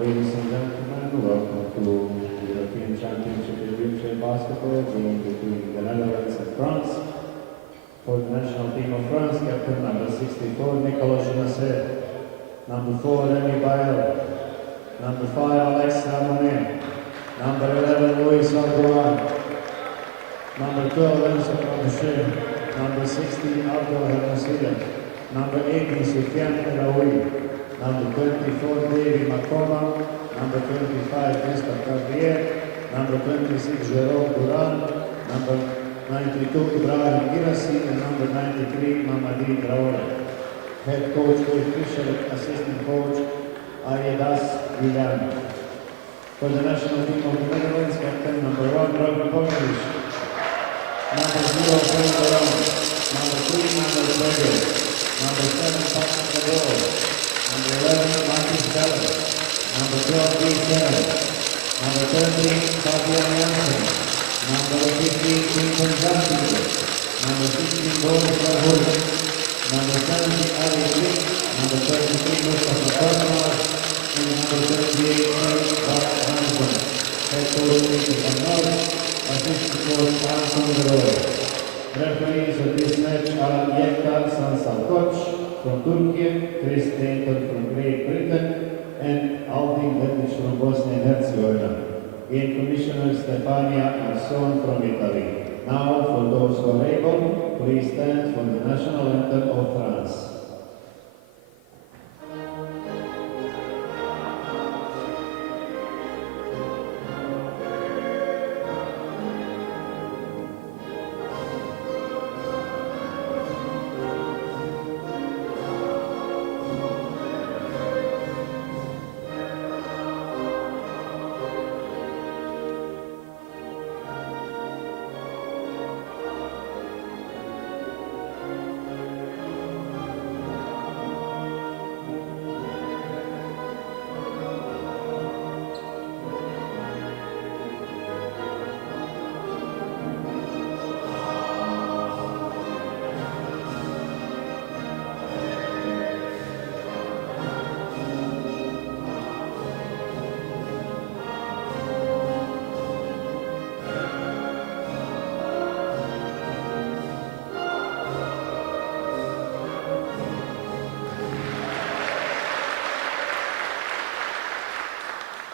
Ladies and gentlemen, welcome to the European Championship in wheelchair basketball game between the Netherlands and France. For the national team of France, captain number 64, Nicolas Jonasset, number 4, Remy Bayer, number 5, Alex Ramonet, number 11, Louis Ardoin, number 12, Enzo Crochet, number 16, Abdel Hermosida, number 18, Soufiane Eraoui, number 24, David Makoma, number 25, Nestor Carrier, number 26, Jerome Duran, number 92, Ibrahim Girassi, and number 93, Mamadi Traore. Head coach, official assistant coach, Ayedas Villan. For the national team of the Netherlands, captain number 1, Robin Bogdanovic, number 0, Frank Baron, number 3, Manuel Berger, number 7, Patrick Nadal, number 11, Marcus Bell, number 12, Lee Carroll, number 13, Fabian Janssen, number 15, Quinton Janssen, number 16, Boris Rahul, number 17, Ali Glick, number 33, Mustafa Kornmaz, and number 28, Bart Hansen. Head coach, Peter Van Noort, assistant coach, Anton Leroy. Referees of this match are Yekta Sansalkoch from Turkey, Chris Tainton from Great Britain, and Aldin Verdic from Bosnia and Herzegovina. Game Commissioner Stefania Arson from Italy. Now, for those who are able, please stand for the national anthem of France.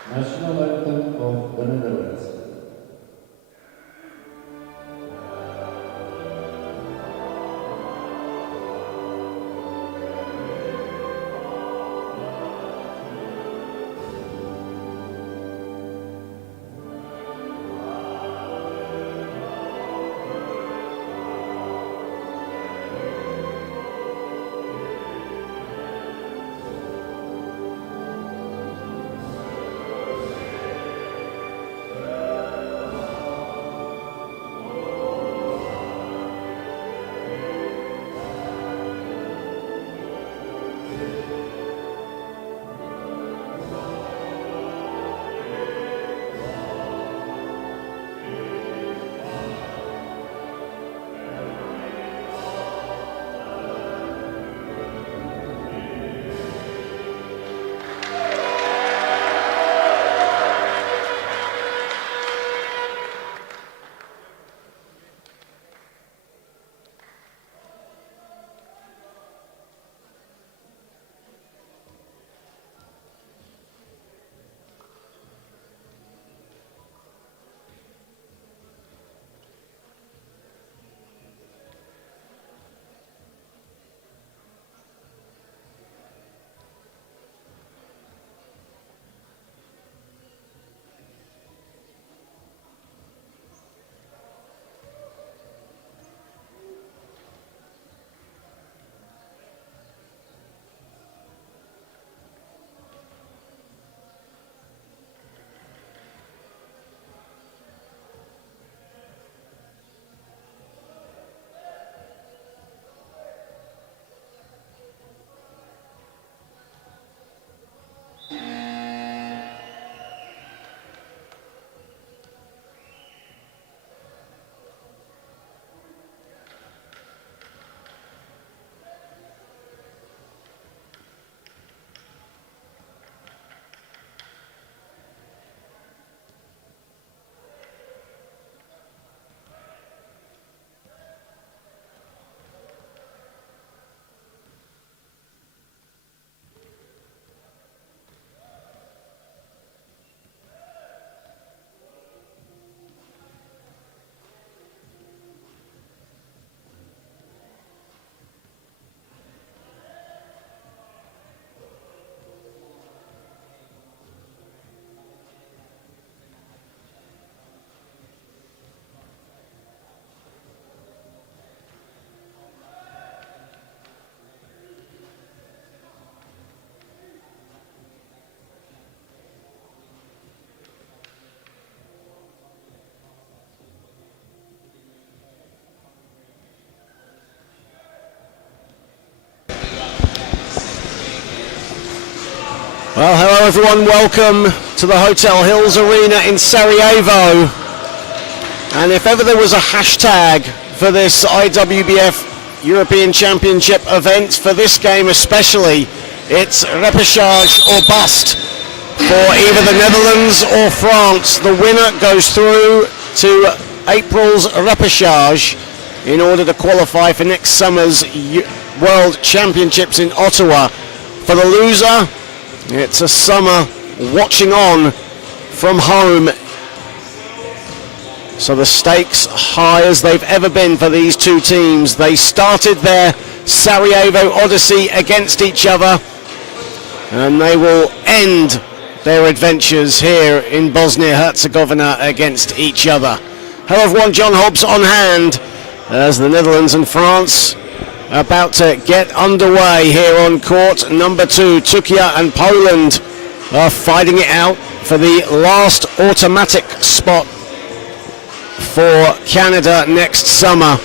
National anthem of the Netherlands. Well, hello everyone, welcome to the Hotel Hills Arena in Sarajevo. And if ever there was a hashtag for this IWBF European Championship event, for this game especially, it's repechage or bust for either the Netherlands or France. The winner goes through to April's repechage in order to qualify for next summer's World Championships in Ottawa. For the loser, it's a summer watching on from home. So the stakes high as they've ever been for these two teams. They started their Sarajevo Odyssey against each other, and they will end their adventures here in Bosnia-Herzegovina against each other. Hello everyone, John Hobbs on hand as the Netherlands and France about to get underway here on court number 2. Turkey and Poland are fighting it out for the last automatic spot for Canada next summer.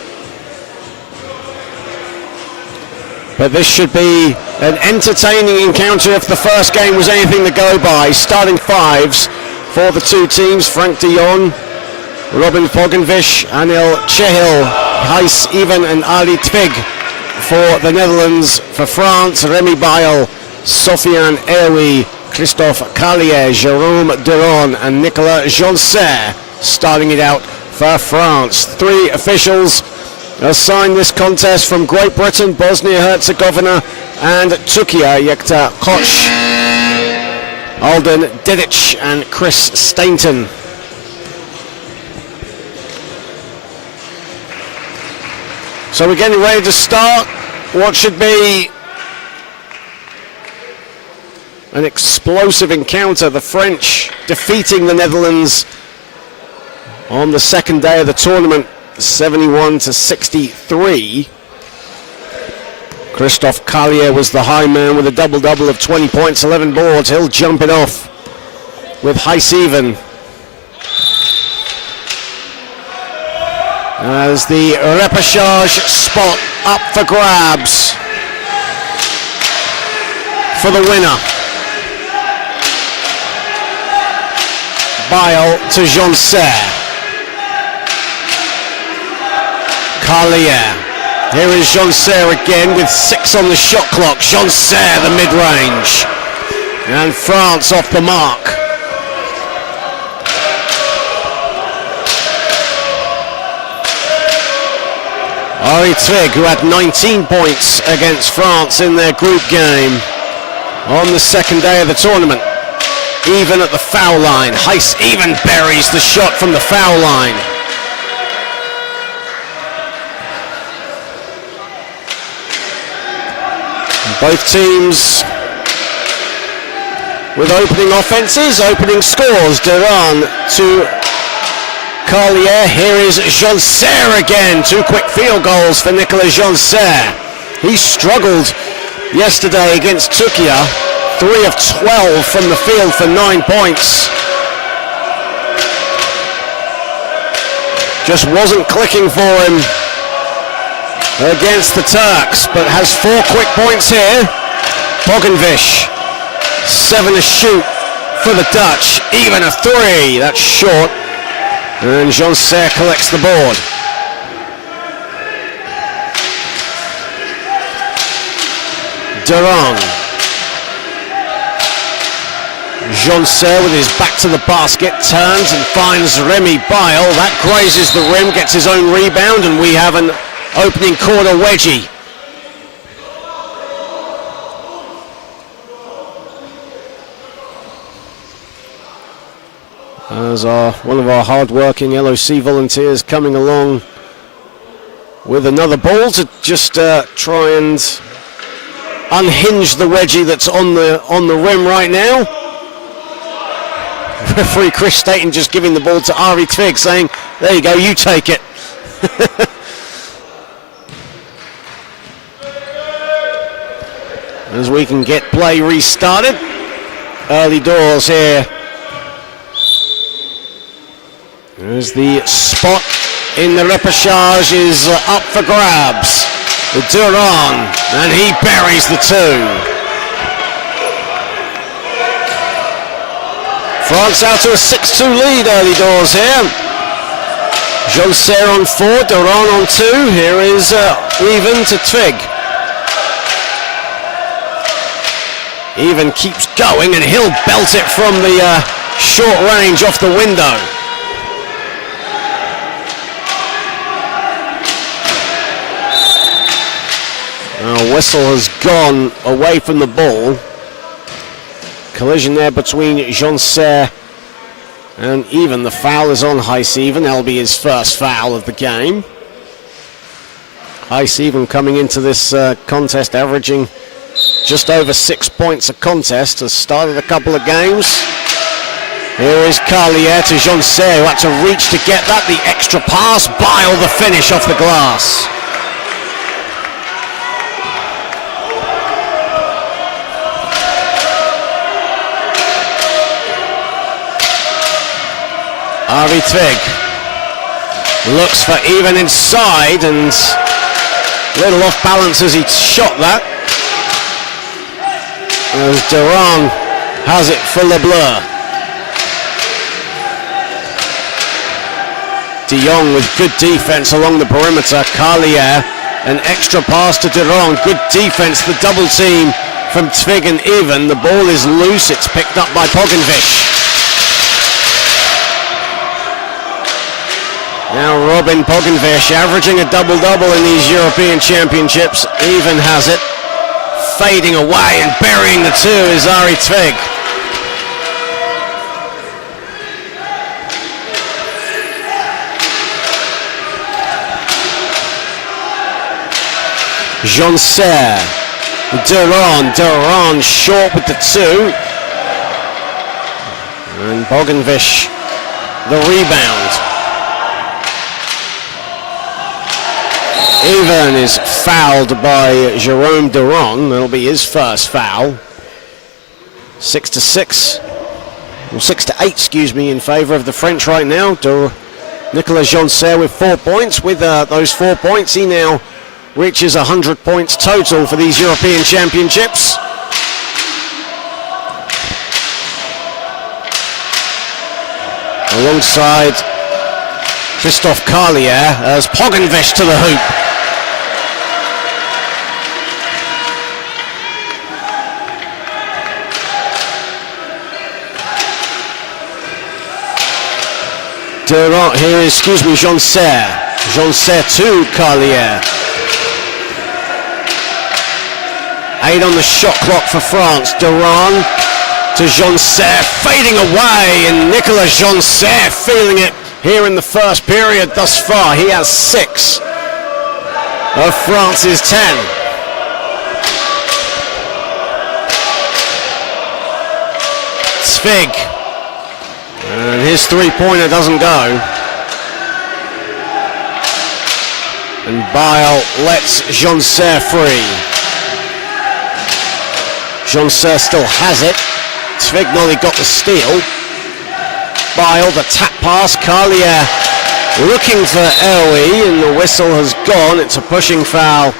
But this should be an entertaining encounter if the first game was anything to go by. Starting fives for the two teams: Frank de Jong, Robin Pogenvish, Anil Chehil, Heis Ivan and Ali Twig. For the Netherlands, for France, Remy Bail, Sofiane Eroui, Christophe Callier, Jérôme Duron and Nicolas Joncer starting it out for France. 3 officials assigned this contest from Great Britain, Bosnia-Herzegovina and Turkey: Yekta Koch, Alden Didic and Chris Stainton. So we're getting ready to start what should be an explosive encounter. The French defeating the Netherlands on the second day of the tournament, 71-63. Christophe Callier was the high man with a double-double of 20 points, 11 boards. He'll jump it off with Heis Ivan. As the repechage spot up for grabs for the winner. Bail to Joncer. Callier. Here is Joncer again with 6 on the shot clock. Joncer, the mid-range. And France off the mark. Ari Twig, who had 19 points against France in their group game on the second day of the tournament. Even at the foul line. Heis Ivan buries the shot from the foul line. Both teams with opening offenses, opening scores. Duran to Callier. Here is Joncer again. 2 quick field goals for Nicolas Joncer. He struggled yesterday against Turkey. 3 of 12 from the field for 9 points. Just wasn't clicking for him against the Turks, but has 4 quick points here. Pogenvish, 7 to shoot for the Dutch. Even a 3, that's short. And Joncer collects the board. Duran. Joncer with his back to the basket, turns and finds Remy Bail. That grazes the rim, gets his own rebound, and we have an opening quarter wedgie. As one of our hard-working LOC volunteers coming along with another ball to just try and unhinge the wedgie that's on the rim right now. Referee Chris Staten just giving the ball to Ari Twig, saying, "There you go, you take it." As we can get play restarted. Early doors here. As the spot in the repechage is up for grabs. Duran, and he buries the 2. France out to a 6-2 lead early doors here. Jonser on 4, Duran on 2. Here is Even to Twig. Even keeps going and he'll belt it from the short range off the window. Whistle has gone away from the ball. Collision there between Jonser and Even. The foul is on Heis-Even. That'll be his first foul of the game. Heis-Even coming into this contest averaging just over 6 points a contest. Has started a couple of games. Here is Carlier to Jonser, who had to reach to get that. The extra pass. Bile the finish off the glass. Arie Twig looks for Even inside and a little off balance as he shot that. As Duran has it for LeBleu. De Jong with good defense along the perimeter. Carlier, an extra pass to Duran. Good defense, the double team from Twig and Even. The ball is loose, it's picked up by Pogenvish. Now Robin Pogenvish averaging a double-double in these European Championships. Even has it. Fading away and burying the two is Arie Twig. Jonser. Duran short with the 2. And Pogenvish the rebound. Even is fouled by Jerome Duran. That'll be his first foul. 6-6, or 6-8, excuse me, in favour of the French right now. Nicolas Jonser with 4 points. With those 4 points, he now reaches 100 points total for these European Championships. Alongside Christophe Carlier as Pogenvish to the hoop. Duran, here is, Jonser. Jonser to Carlier. 8 on the shot clock for France. Duran to Jonser, fading away, and Nicolas Jonser feeling it here in the first period thus far. He has 6 of France's 10. Twig. And his 3-pointer doesn't go. And Bile lets Jonser free. Jonser still has it. Twig nearly got the steal. Bile, the tap pass. Carlier looking for Elwi, and the whistle has gone. It's a pushing foul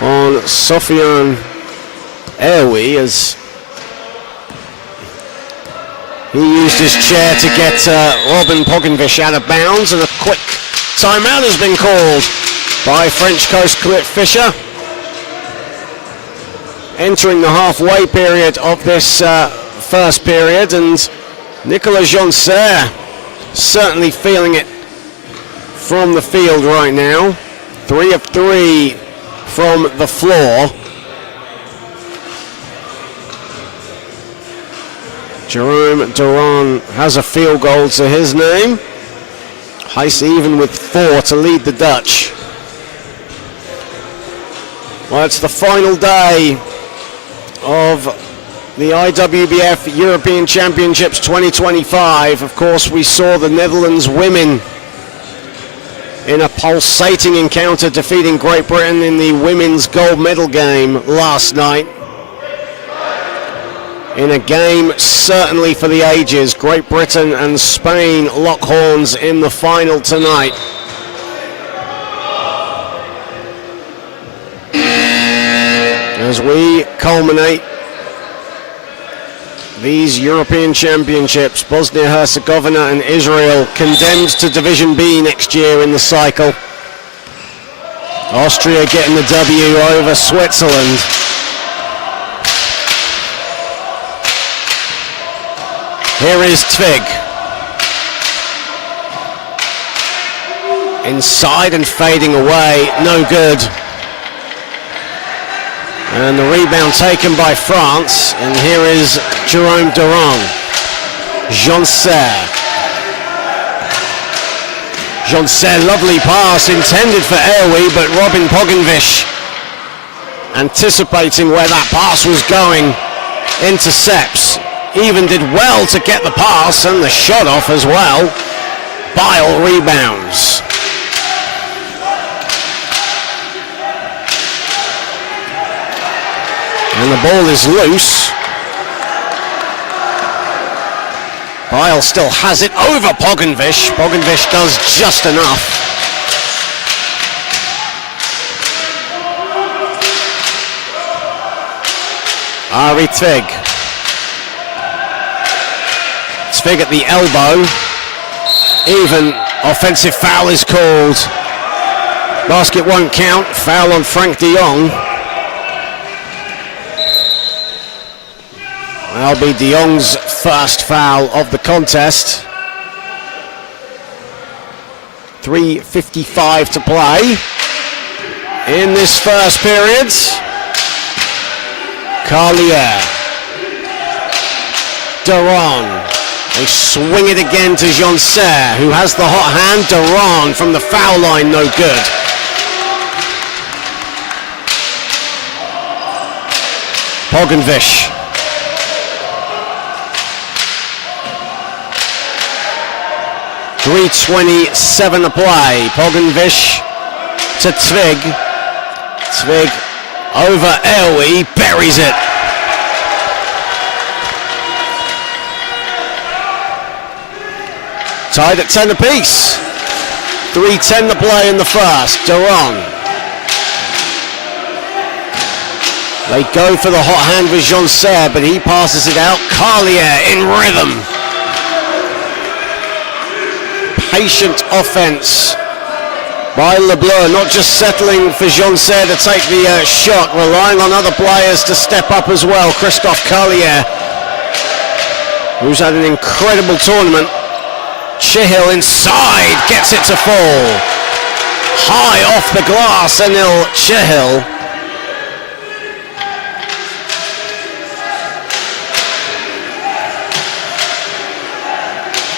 on Sofiane Elwi as he used his chair to get Robin Pogenvish out of bounds, and a quick timeout has been called by French coach Cliff Fisher. Entering the halfway period of this first period, and Nicolas Jonser certainly feeling it from the field right now. 3 of 3 from the floor. Jerome Duran has a field goal to his name. Heis-Even with 4 to lead the Dutch. Well, it's the final day of the IWBF European Championships 2025. Of course, we saw the Netherlands women in a pulsating encounter defeating Great Britain in the women's gold medal game last night. In a game certainly for the ages, Great Britain and Spain lock horns in the final tonight. As we culminate these European Championships. Bosnia-Herzegovina and Israel condemned to Division B next year in the cycle. Austria getting the W over Switzerland. Here is Tvig. Inside and fading away, no good. And the rebound taken by France, and here is Jerome Durand. Joncer. Joncer, lovely pass intended for Aoui, but Robin Pogovic, anticipating where that pass was going, intercepts. Even did well to get the pass and the shot off as well. Bile rebounds. And the ball is loose. Bile still has it over Pogovic. Pogovic does just enough. Ari Tvig. Tvig at the elbow. Even offensive foul is called. Basket won't count. Foul on Frank de Jong. That'll be de Jong's first foul of the contest. 3:55 to play in this first period. Carlier. Durand. They swing it again to Joncer, who has the hot hand. Durand from the foul line, no good. Pogovic. 3:27 to play. Pogovic to Tvig. Tvig over Aoui, buries it. Tied at 10 apiece. 3:10 to play in the first. Durand. They go for the hot hand with Joncer, but he passes it out. Carlier in rhythm. Patient offense by LeBlanc, not just settling for Joncer to take the shot, relying on other players to step up as well. Christophe Carlier, who's had an incredible tournament. Chihil inside, gets it to fall. High off the glass, Anil Chihil.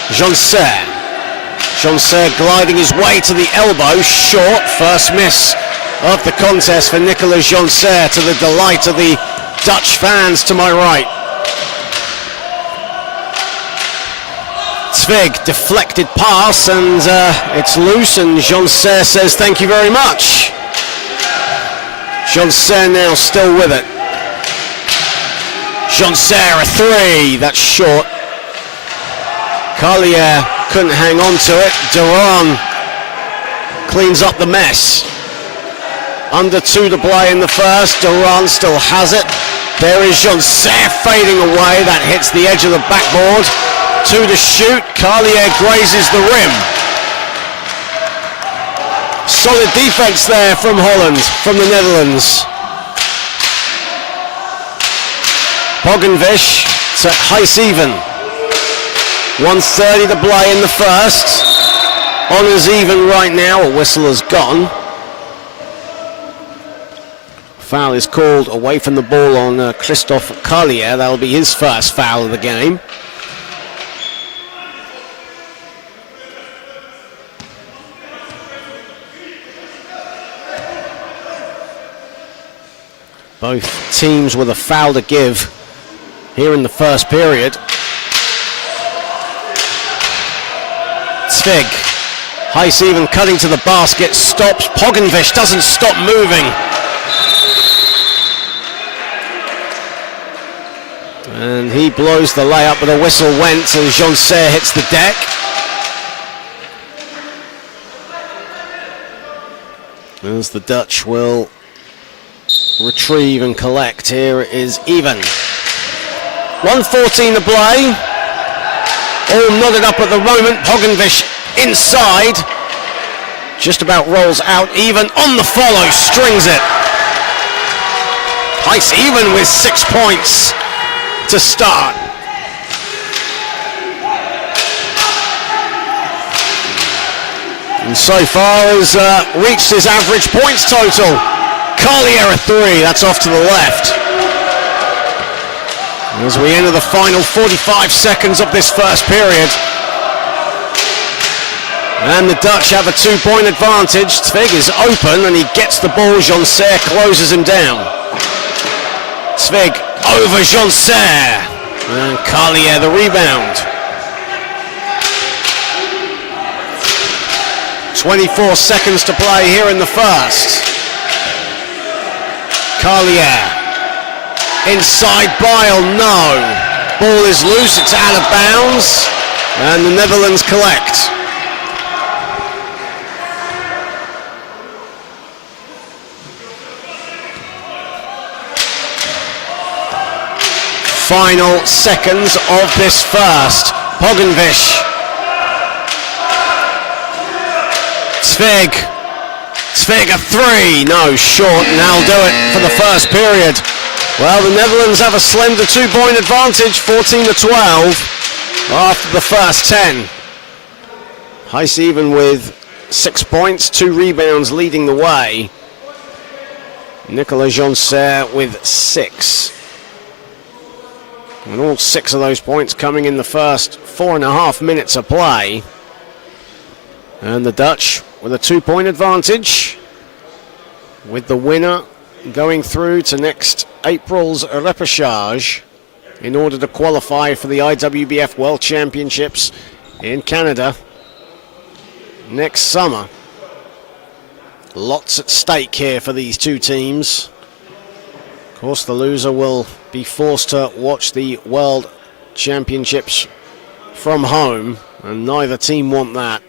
Joncer. Joncer gliding his way to the elbow, short, first miss of the contest for Nicolas Joncer, to the delight of the Dutch fans to my right. Tvig, deflected pass, and it's loose, and Joncer says thank you very much. Joncer now still with it. Joncer, a three, that's short. Carlier couldn't hang on to it. Durand cleans up the mess. Under 2 to play in the first. Durand still has it. There is Joncer fading away. That hits the edge of the backboard. 2 to shoot. Carlier grazes the rim. Solid defense there from Holland, from the Netherlands. Pogovic to Heijs-Even. 1:30 to play in the first. Honours even right now. A whistle has gone. Foul is called away from the ball on Christophe Carlier. That'll be his first foul of the game. Both teams with a foul to give here in the first period. Tvig, Heijs-Even cutting to the basket, stops. Pogovic doesn't stop moving. And he blows the layup, but a whistle went and Joncer hits the deck. As the Dutch will retrieve and collect. Here is Even. 1:14 to play. All knotted up at the moment. Pogovic inside. Just about rolls out even on the follow, strings it. Nice even with 6 points to start. And so far has reached his average points total. Carlier a 3, that's off to the left. As we enter the final 45 seconds of this first period. And the Dutch have a 2-point advantage. Tvig is open and he gets the ball. Jonser closes him down. Tvig over Jonser. And Carlier the rebound. 24 seconds to play here in the first. Carlier. Inside Bile, no. Ball is loose, it's out of bounds. And the Netherlands collect. Final seconds of this first. Pogovic. Tvig a 3, no, short, and that'll do it for the first period. Well, the Netherlands have a slender 2-point advantage, 14-12 after the first 10. Heijs even with 6 points, 2 rebounds leading the way. Nicolas Jonser with 6. And all 6 of those points coming in the first 4.5 minutes of play. And the Dutch with a 2-point advantage, with the winner going through to next April's repechage in order to qualify for the IWBF World Championships in Canada next summer. Lots at stake here for these two teams. Of course, the loser will be forced to watch the World Championships from home, and neither team want that.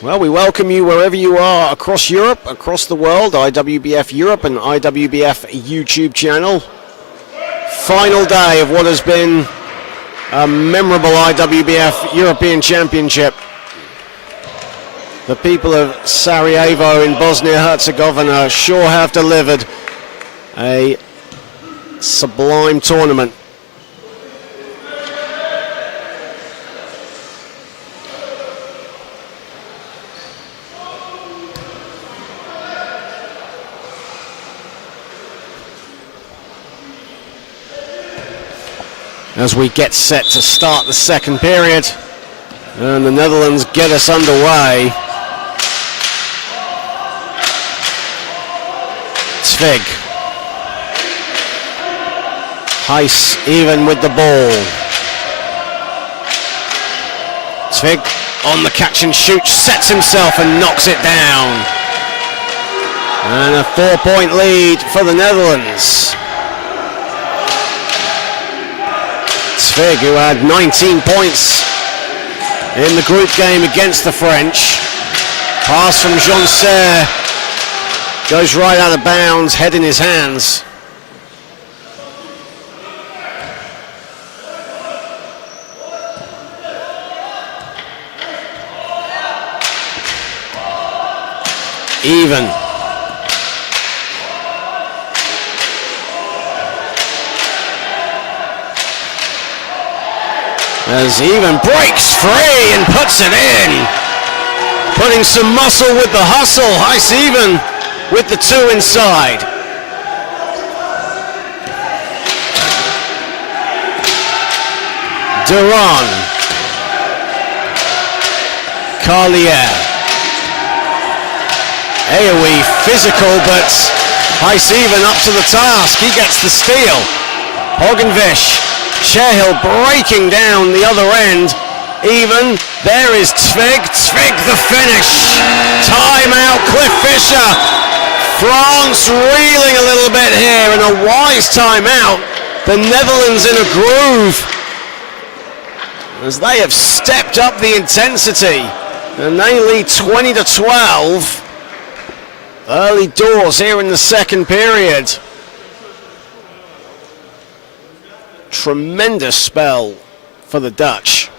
Well, we welcome you wherever you are across Europe, across the world, IWBF Europe and IWBF YouTube channel. Final day of what has been a memorable IWBF European Championship. The people of Sarajevo in Bosnia-Herzegovina sure have delivered a sublime tournament. As we get set to start the second period, and the Netherlands get us underway. Tvig. Heijs even with the ball. Tvig on the catch and shoot, sets himself and knocks it down. And a 4-point lead for the Netherlands. Tvig, who had 19 points in the group game against the French. Pass from Jonser goes right out of bounds, head in his hands. Even. As Even breaks free and puts it in. Putting some muscle with the hustle. Heijs Even with the 2 inside. Duran. Carlier. AoE physical, but Heijs Even up to the task. He gets the steal. Pogovic. Cahill breaking down the other end. Even. There is Tvig. Tvig the finish. Timeout, Cliff Fisher. France reeling a little bit here, and a wise timeout. The Netherlands in a groove as they have stepped up the intensity, and they lead 20-12. Early doors here in the second period. Tremendous spell for the Dutch.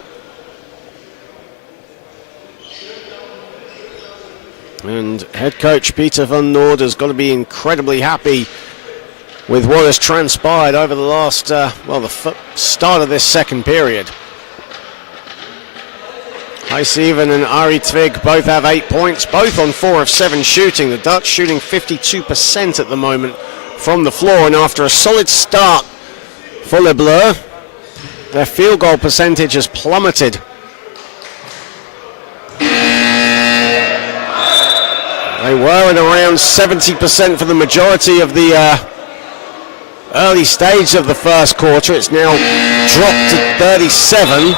And head coach Peter van Noord has got to be incredibly happy with what has transpired over the last, the start of this second period. Huishoven and Arie Tvig both have 8 points, both on 4 of 7 shooting. The Dutch shooting 52% at the moment from the floor, and after a solid start for Les Bleus, their field goal percentage has plummeted. They were at around 70% for the majority of the early stage of the first quarter. It's now dropped to 37.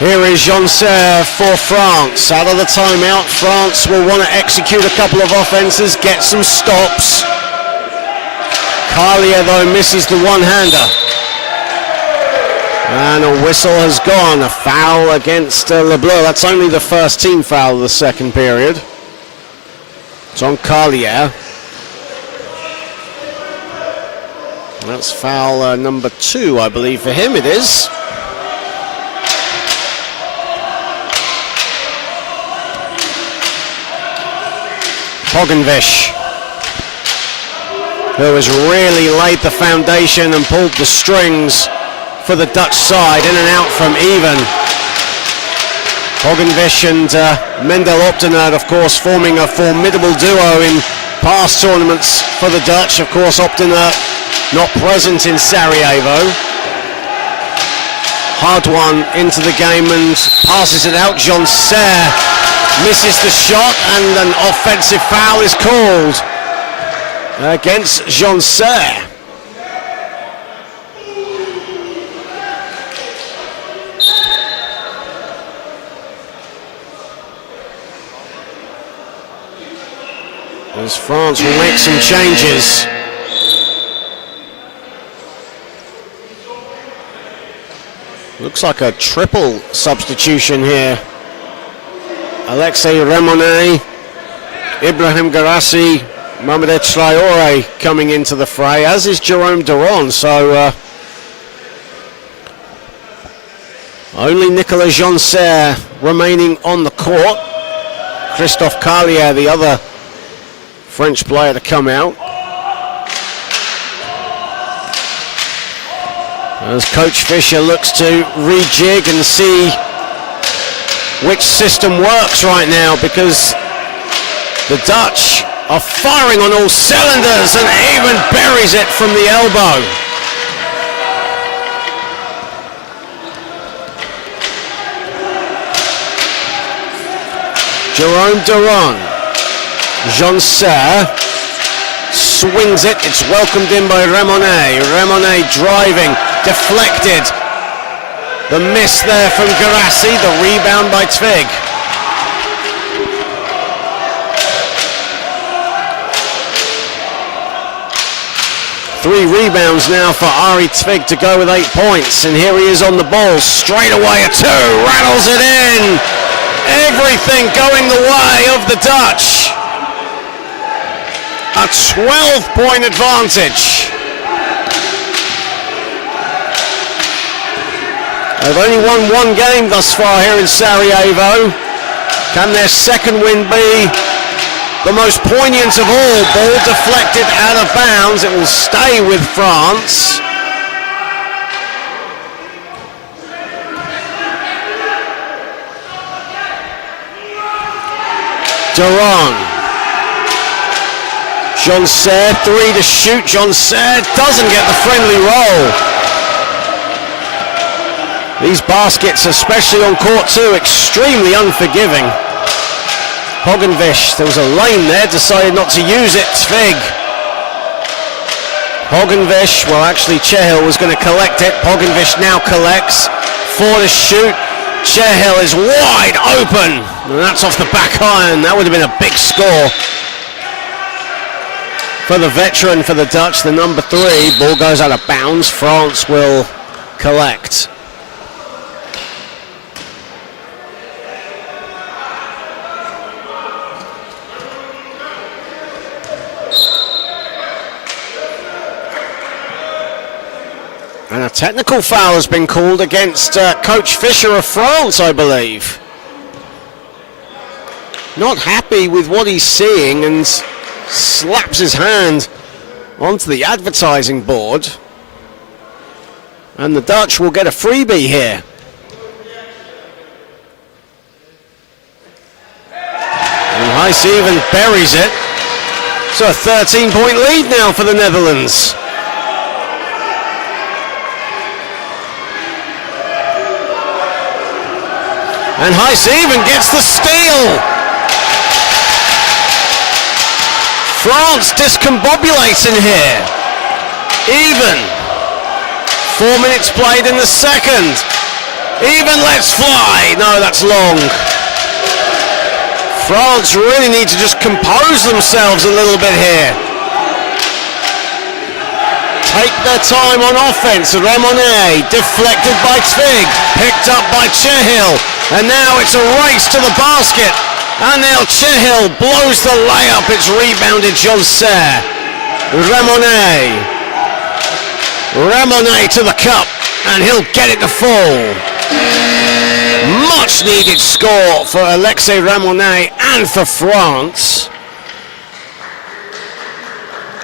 Here is Jonser for France. Out of the timeout, France will want to execute a couple of offenses, get some stops. Carlier, though, misses the one-hander. And a whistle has gone. A foul against Les Bleus. That's only the first team foul of the second period. It's on Carlier. That's foul number 2, I believe, for him. It is. Pogenvish, who has really laid the foundation and pulled the strings for the Dutch side, in and out from even. Pogenvish and Mendel Opdenaert, of course, forming a formidable duo in past tournaments for the Dutch. Of course, Opdenaert not present in Sarajevo. Hard one into the game and passes it out. Jonser misses the shot, and an offensive foul is called against Jonser. As France will make some changes. Looks like a triple substitution here. Alexei Remonet, Ibrahim Garassi, Mohamed Traore coming into the fray, as is Jerome Duron. So only Nicolas Jonser remaining on the court. Christophe Carlier, the other French player to come out. As Coach Fischer looks to rejig and see which system works right now, because the Dutch are firing on all cylinders, and even buries it from the elbow. Jerome Duron. Jonser swings it. It's welcomed in by Remonet. Remonet driving, deflected. The miss there from Garassi, the rebound by Tvig. Three rebounds now for Arie Tvig to go with 8 points, and here he is on the ball, straight away a 2, rattles it in. Everything going the way of the Dutch. A 12-point advantage. They've only won one game thus far here in Sarajevo. Can their second win be the most poignant of all? Ball deflected out of bounds. It will stay with France. Duron. Jonser, 3 to shoot. Jonser doesn't get the friendly roll. These baskets, especially on court 2, extremely unforgiving. Pogenvish, there was a lane there, decided not to use it. Tvig Pogenvish, well actually Chehill was going to collect it. Pogenvish now collects for the shoot. Chehill is wide open, and that's off the back iron. That would have been a big score for the veteran for the Dutch, the number 3. Ball goes out of bounds. France will collect. And a technical foul has been called against Coach Fischer of France, I believe. Not happy with what he's seeing and slaps his hand onto the advertising board. And the Dutch will get a freebie here. And Heise even buries it. So a 13-point lead now for the Netherlands. And Heise even gets the steal. France discombobulating here. Even. 4 minutes played in the second. Even lets fly. No, that's long. France really need to just compose themselves a little bit here. Take their time on offense. Ramonet deflected by Tvig. Picked up by Chehill. And now it's a race to the basket. And now Chehill blows the layup. It's rebounded Joncer. Ramonet. Ramonet to the cup. And he'll get it to fall. Much needed score for Alexei Ramonet and for France.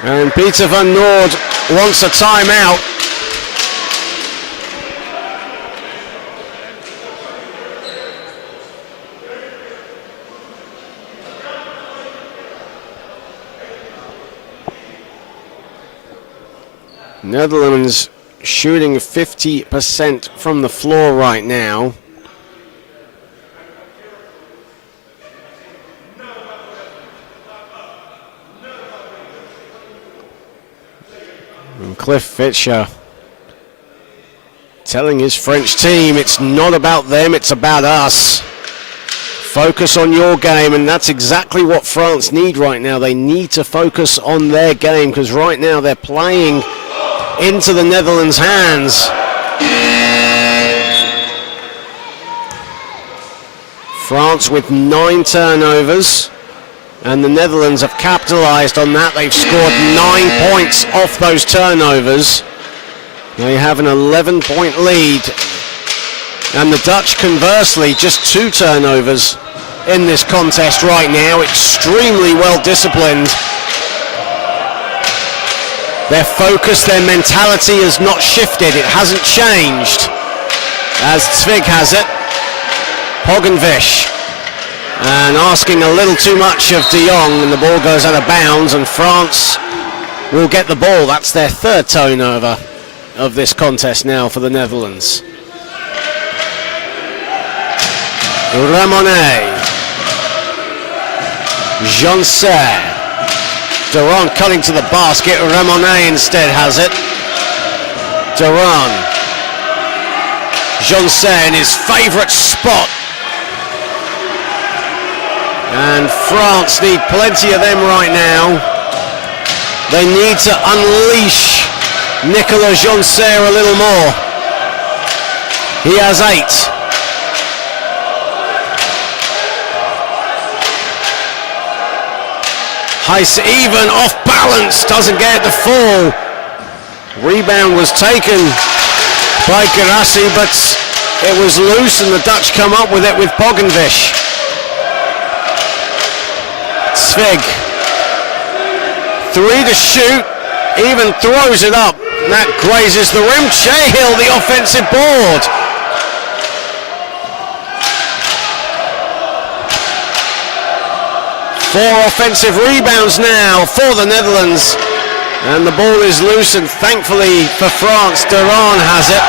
And Peter van Noord wants a timeout. Netherlands shooting 50% from the floor right now. And Cliff Fischer telling his French team, it's not about them, it's about us. Focus on your game, and that's exactly what France need right now. They need to focus on their game, because right now they're playing into the Netherlands' hands. France with 9 turnovers, and the Netherlands have capitalized on that. They've scored 9 points off those turnovers. They have an 11-point lead, and the Dutch conversely just 2 turnovers in this contest right now. Extremely well disciplined. Their focus, their mentality has not shifted. It hasn't changed. As Tvig has it. Pogenvish. And asking a little too much of De Jong, and the ball goes out of bounds, and France will get the ball. That's their 3rd turnover of this contest now for the Netherlands. Ramonet. Joncer. Duran cutting to the basket. Ramonet instead has it. Duran. Joncer in his favourite spot. And France need plenty of them right now. They need to unleash Nicolas Joncer a little more. He has 8. Heise even off balance, doesn't get it to fall. Rebound was taken by Gerassi, but it was loose, and the Dutch come up with it with Pogenvish. Tvig. 3 to shoot, even throws it up. That grazes the rim. Chehill, the offensive board. Four offensive rebounds now for the Netherlands. And the ball is loose, and thankfully for France, Duran has it.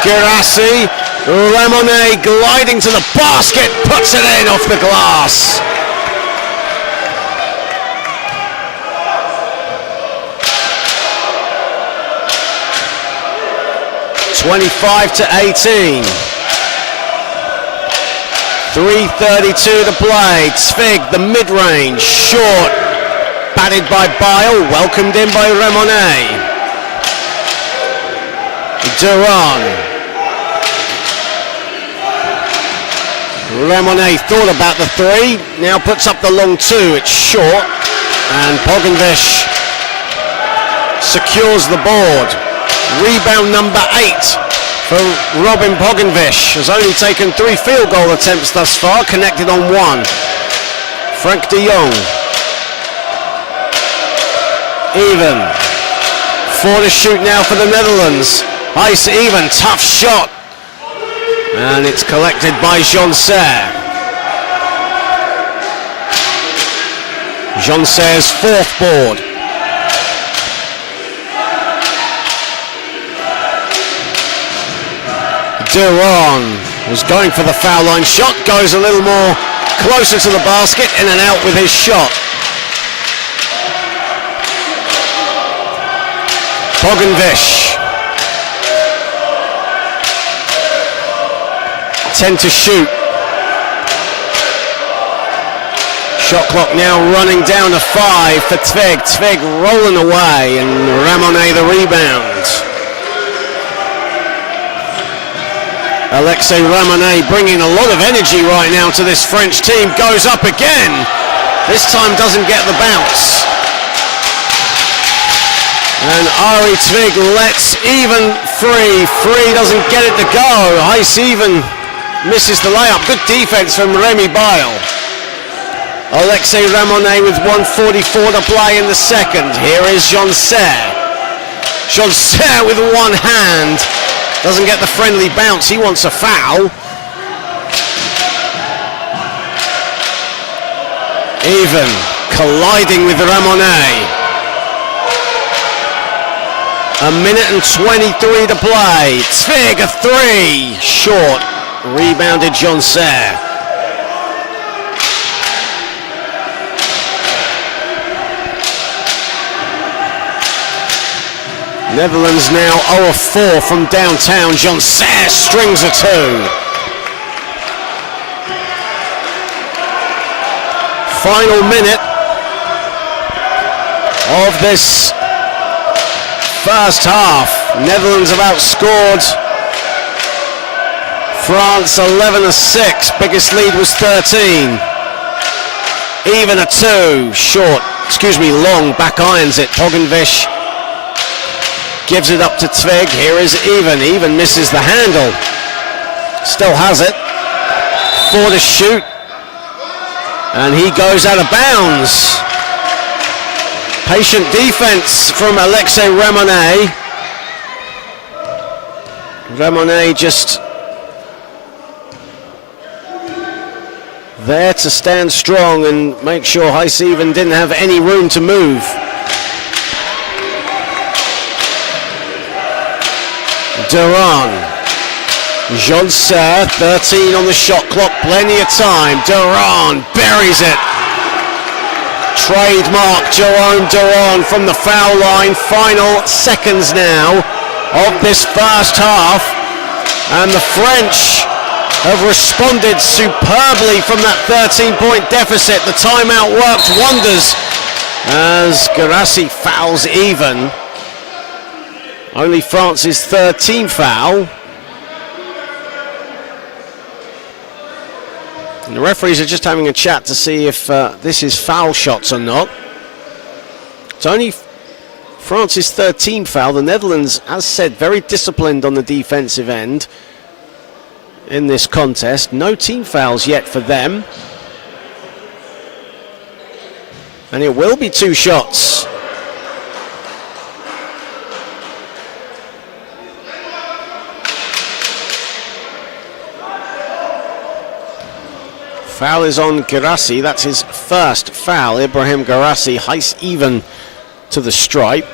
Gerassi, Ramonet gliding to the basket, puts it in off the glass. 25-18. 3:32 to play. Tvig, the mid-range, short. Batted by Bile, welcomed in by Ramonet. Duran. Ramonet thought about the three, now puts up the long two, it's short, and Pogovic secures the board. Rebound number 8 for Robin Pogovic, has only taken 3 field goal attempts thus far, connected on 1. Frank de Jong. Even. 4 to shoot now for the Netherlands. Ice even, tough shot. And it's collected by Jonser. Jonser's 4th board. Duran was going for the foul line shot, goes a little more closer to the basket, in and out with his shot. Pogovic. 10 to shoot. Shot clock now running down to 5 for Tvig. Tvig rolling away and Ramonet the rebound. Alexei Ramonet bringing a lot of energy right now to this French team. Goes up again. This time doesn't get the bounce. And Ari Tvig lets even free. Free doesn't get it to go. Ice even misses the layup. Good defense from Remy Bile. Alexei Ramonet with 1:44 to play in the second. Here is Jonser. Jonser with one hand. Doesn't get the friendly bounce. He wants a foul. Even colliding with Ramonet. 1:23 to play. Tvig a 3. Short. Rebounded Jonser. Netherlands now 0 of 4 from downtown. Jonser strings a 2. Final minute of this first half. Netherlands have outscored France 11-6. Biggest lead was 13. Even a 2. Short, long, back irons it. Pogovic gives it up to Tvig. Here is Even. Even misses the handle. Still has it. 4 to shoot. And he goes out of bounds. Patient defense from Alexei Ramonet. Ramonet just there to stand strong and make sure Ice Even didn't have any room to move. Duran. Jonser, 13 on the shot clock, plenty of time. Duran buries it. Trademark Jerome Duran from the foul line. Final seconds now of this first half. And the French have responded superbly from that 13-point deficit. The timeout worked wonders as Guirassy fouls Even. Only France's 3rd team foul. And the referees are just having a chat to see if this is foul shots or not. It's only France's 3rd team foul. The Netherlands, as said, very disciplined on the defensive end in this contest. No team fouls yet for them. And it will be 2 shots. Foul is on Guirassy. That's his first foul. Ibrahim Guirassy, Ice Even to the stripe.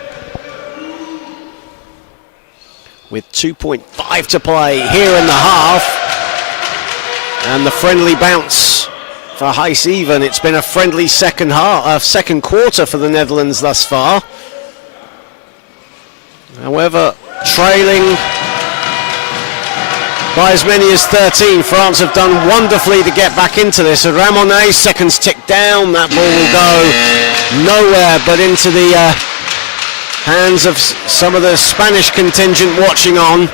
With 2.5 to play here in the half. And the friendly bounce for Ice Even. It's been a friendly second quarter for the Netherlands thus far. However, trailing by as many as 13. France have done wonderfully to get back into this. Ramonet, seconds tick down. That ball will go nowhere but into the hands of some of the Spanish contingent watching on.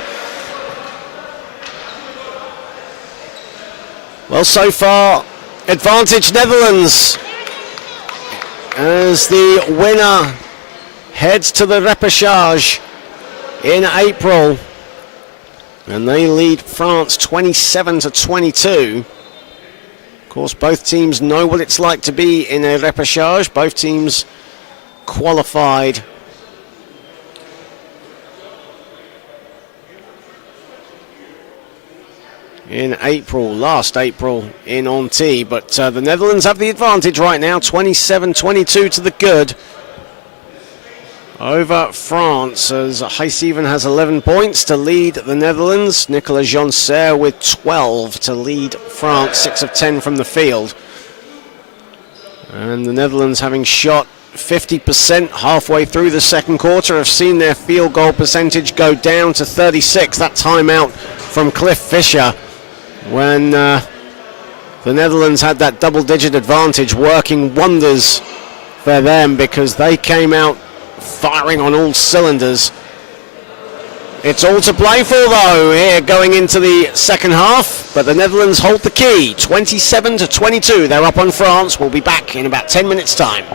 Well, so far, advantage Netherlands as the winner heads to the repechage in April. And they lead France 27-22. Of course, both teams know what it's like to be in a repechage. Both teams qualified in April, last April in Antibes. But the Netherlands have the advantage right now, 27-22 to the good over France, as Heijseven has 11 points to lead the Netherlands. Nicolas Jonser with 12 to lead France, 6 of 10 from the field. And the Netherlands, having shot 50% halfway through the second quarter, have seen their field goal percentage go down to 36. That timeout from Cliff Fisher when the Netherlands had that double-digit advantage, working wonders for them because they came out firing on all cylinders. It's all to play for though here going into the second half, but the Netherlands hold the key, 27-22. They're up on France. We'll be back in about 10 minutes time.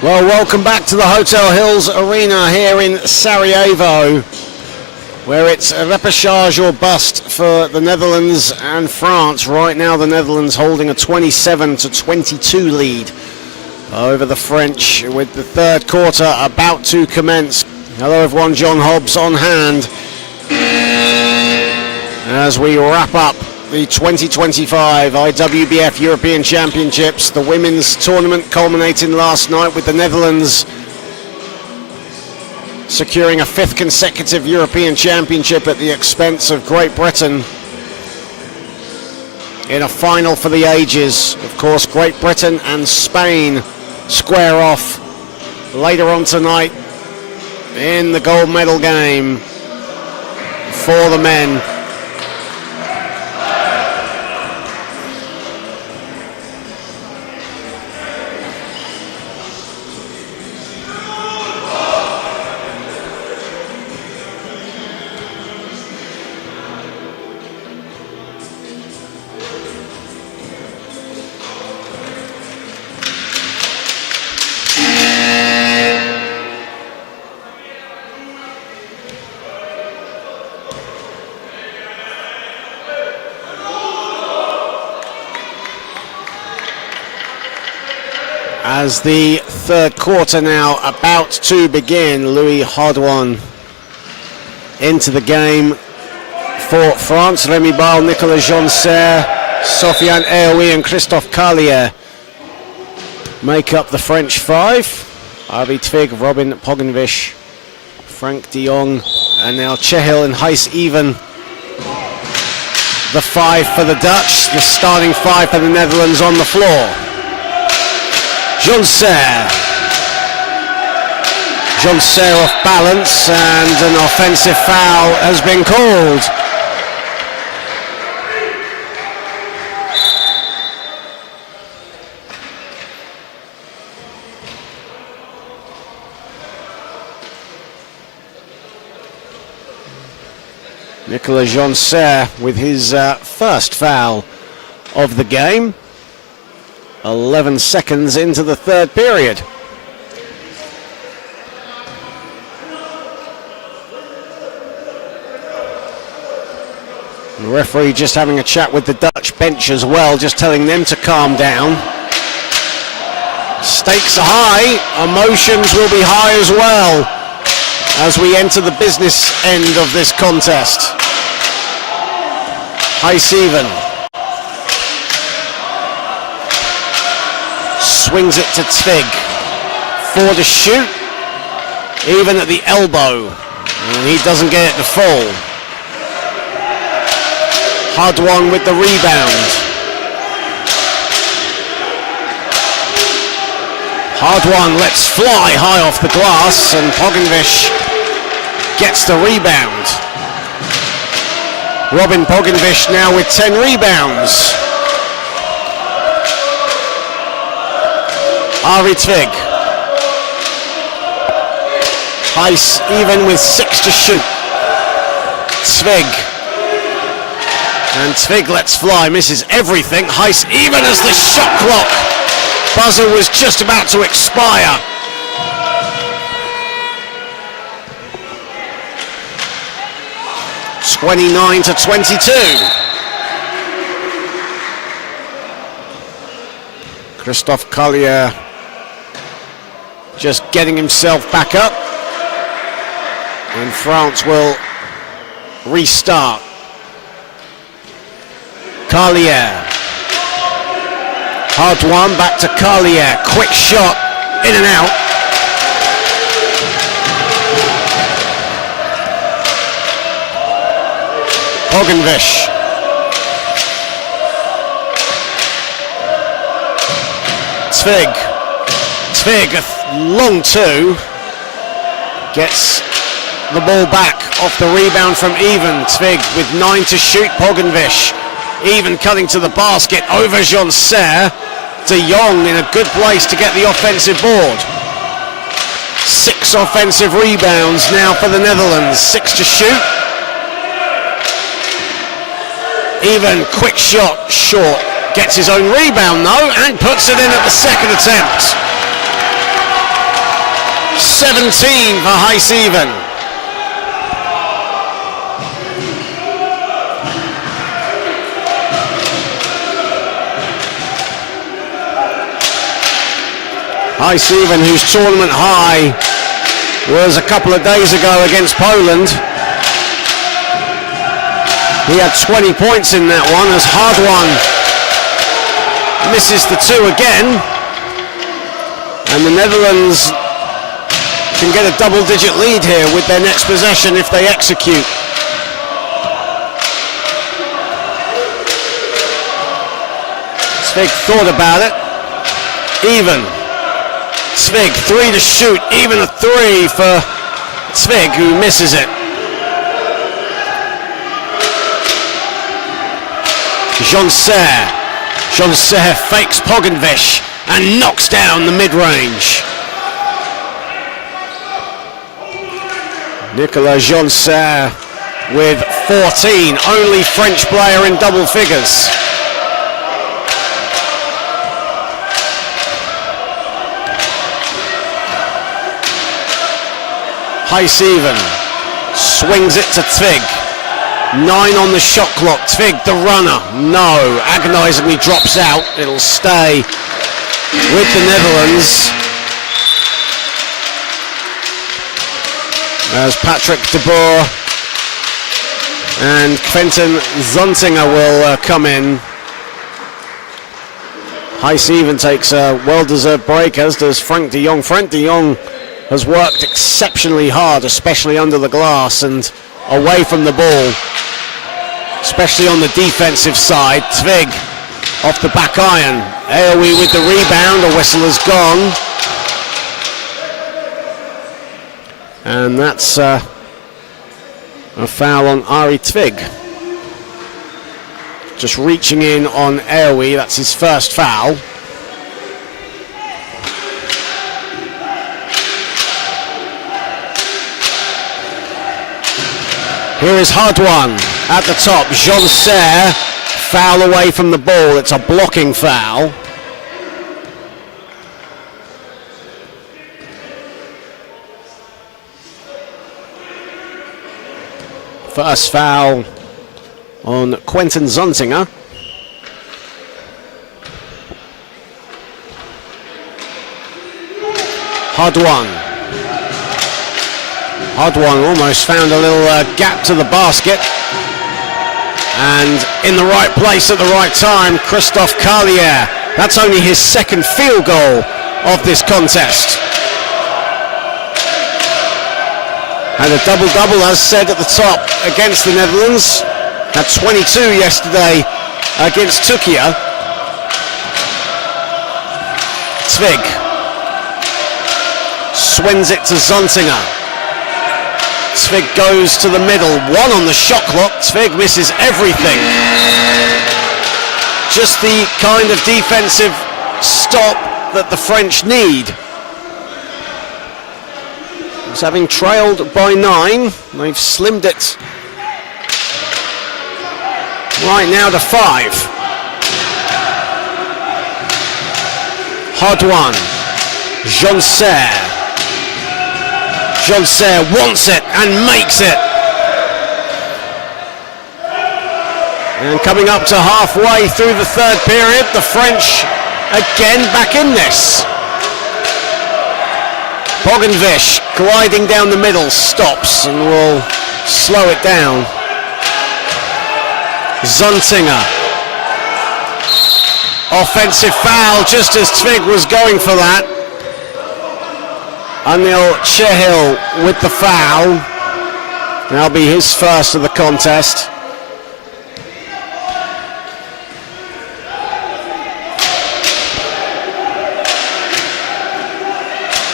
Well, welcome back to the Hotel Hills Arena here in Sarajevo, where it's a repechage or bust for the Netherlands and France. Right now, the Netherlands holding a 27-22 lead over the French, with the third quarter about to commence. Hello, everyone. John Hobbs on hand as we wrap up the 2025 IWBF European Championships, the women's tournament culminating last night with the Netherlands securing a fifth consecutive European Championship at the expense of Great Britain in a final for the ages. Of course, Great Britain and Spain square off later on tonight in the gold medal game for the men. As the third quarter now about to begin, Louis Hardouin into the game for France. Rémi Ball, Nicolas Jonser, Sofiane Aoui and Christophe Carlier make up the French five. Avi Tvig, Robin Pogenvish, Frank de Jong, and now Chehil and Heis Even. The five for the Dutch, the starting five for the Netherlands on the floor. Jonser off balance, and an offensive foul has been called. Nicolas Jonser with his first foul of the game. 11 seconds into the third period. The referee just having a chat with the Dutch bench as well, just telling them to calm down. Stakes are high, emotions will be high as well as we enter the business end of this contest. Heis Even swings it to Tvig. 4 to shoot, even at the elbow, and he doesn't get it to fall. Hardouin with the rebound. Hardouin lets fly high off the glass, and Pogenvish gets the rebound. Robin Pogenvish now with 10 rebounds. Avi Tvig. Heis Even with 6 to shoot. Tvig. And Tvig lets fly, misses everything. Heis Even as the shot clock buzzer was just about to expire. (29-22). Christophe Carlier just getting himself back up, and France will restart. Carlier. Hardouin back to Carlier. Quick shot, in and out. Pogenvish. Tvig, a long two, gets the ball back off the rebound from Even. Tvig with 9 to shoot. Pogenvish, Even cutting to the basket over Jonser. De Jong in a good place to get the offensive board. 6 offensive rebounds now for the Netherlands. 6 to shoot. Even, quick shot, short. Gets his own rebound though, and puts it in at the second attempt. 17 for Heisseven. Heisseven, whose tournament high was a couple of days ago against Poland. He had 20 points in that one as Hardwan misses the two again. And the Netherlands can get a double-digit lead here with their next possession if they execute. Zvig thought about it. Even. Zvig, 3 to shoot. Even a 3 for Zvig, who misses it. Jonser. Jonser fakes Pogenvish and knocks down the mid-range. Nicolas Jonser with 14, only French player in double figures. Heisseven swings it to Zvig. 9 on the shot clock. Zvig, the runner. No, agonizingly drops out. It'll stay with the Netherlands. As Patrick de Boer and Quentin Zunzinger will come in. Heisseven takes a well-deserved break, as does Frank de Jong. Frank de Jong has worked exceptionally hard, especially under the glass and away from the ball, especially on the defensive side. Zvig off the back iron. AOE with the rebound, a whistle has gone. And that's a foul on Ari Tvig. Just reaching in on AOE, that's his first foul. Here is Hardwan at the top. Jonser, foul away from the ball. It's a blocking foul. First foul on Quentin Zunzinger. Hardwan almost found a little gap to the basket. And in the right place at the right time, Christophe Carlier. That's only his second field goal of this contest. Had a double-double, as said at the top, against the Netherlands. Had 22 yesterday against Turkey. Zvig swings it to Zunzinger. Zvig goes to the middle. 1 on the shot clock. Zvig misses everything. Just the kind of defensive stop that the French need. Having trailed by 9, they've slimmed it right now to 5. Hardwan, Jonser. Jonser wants it and makes it. And coming up to halfway through the third period, the French again back in this. Pogenvish gliding down the middle, stops and will slow it down. Zunzinger. Offensive foul just as Zvig was going for that. Anil Chehil with the foul. That'll be his first of the contest.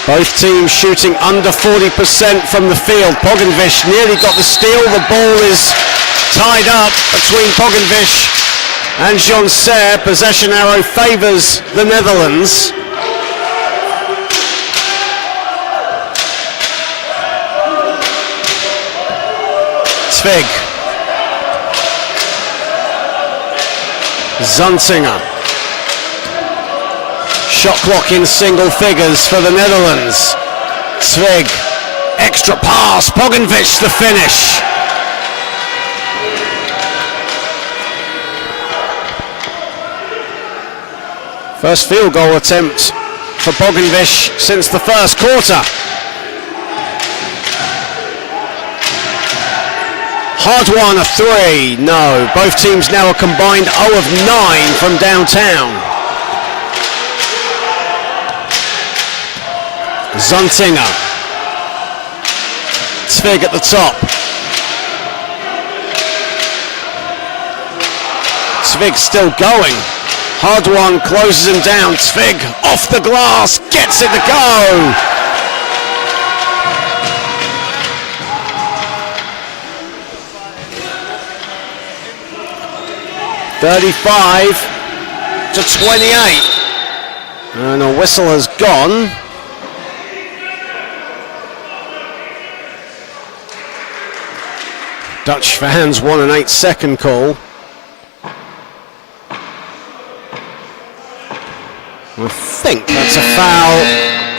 Both teams shooting under 40% from the field. Pogenvish nearly got the steal. The ball is tied up between Pogenvish and Jonser. Possession arrow favours the Netherlands. Zvig. Zunzinger. Shot clock in single figures for the Netherlands. Zvig, extra pass, Pogovic the finish. First field goal attempt for Pogovic since the first quarter. Hardwan a three, no. Both teams now a combined 0 of 9 from downtown. Zuntinger. Zvig at the top. Zvig still going. Hardwan closes him down. Zvig off the glass, gets it to go. (35-28), and a whistle has gone. Dutch fans want an 8-second call. I think that's a foul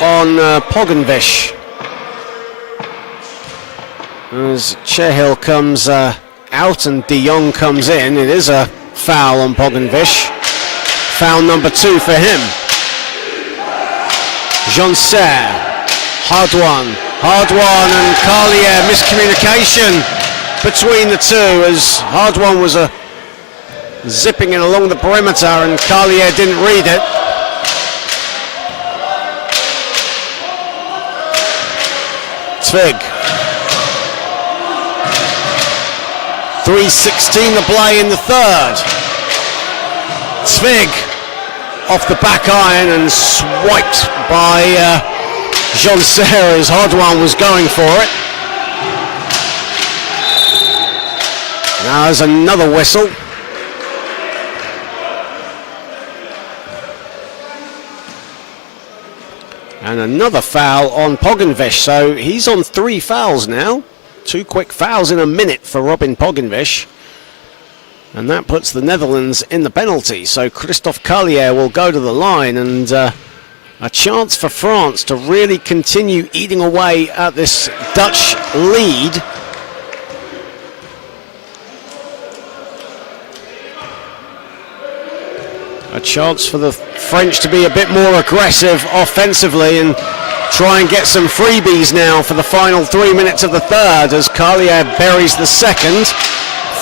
on Pogovic. As Cahill comes out and De Jong comes in, it is a foul on Pogovic. Foul number 2 for him. Jonser, Hardwan and Carlier, miscommunication between the two as Hardwan was zipping in along the perimeter and Carlier didn't read it. Zvig. 3:16 to play in the third. Zvig off the back iron and swiped by Jonser as Hardwan was going for it. Now there's another whistle. And another foul on Pogovic, so he's on 3 fouls now. 2 quick fouls in a minute for Robin Pogovic. And that puts the Netherlands in the penalty. So Christophe Carlier will go to the line, and a chance for France to really continue eating away at this Dutch lead. A chance for the French to be a bit more aggressive offensively and try and get some freebies now for the final 3 minutes of the third as Carlier buries the second.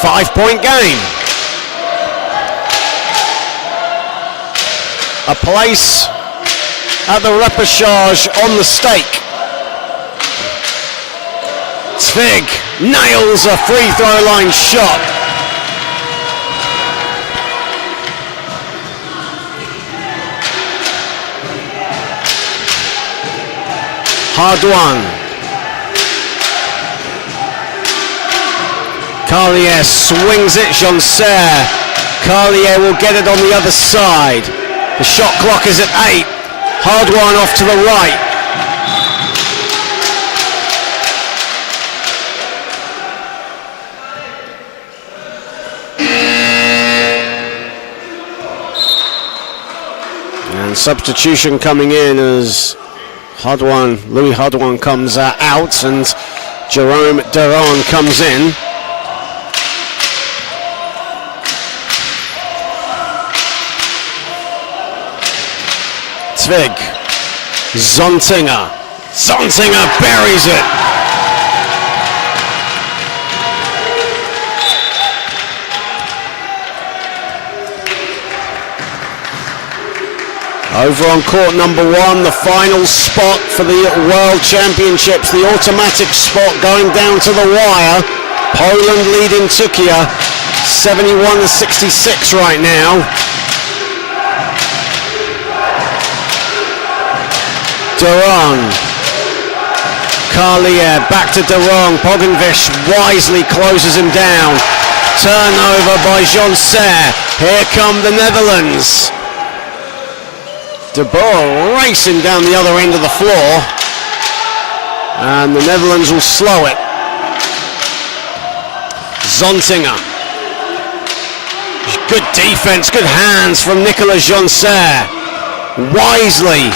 5-point game. A place at the repechage on the stake. Zvig nails a free throw line shot. Hardwan. Carlier swings it, Jonser. Carlier will get it on the other side. The shot clock is at 8. Hardwan off to the right. And substitution coming in as Louis Hardwan comes out and Jerome Duran comes in. Zvig, Zuntinger buries it. Over on court number 1, the final spot for the World Championships, the automatic spot going down to the wire. Poland leading Turkey 71-66 right now. Duran. Carlier back to Duran. Pogovic wisely closes him down. Turnover by Jonser. Here come the Netherlands. De Boer racing down the other end of the floor. And the Netherlands will slow it. Zuntinger. Good defense, good hands from Nicolas Jonser. Wisely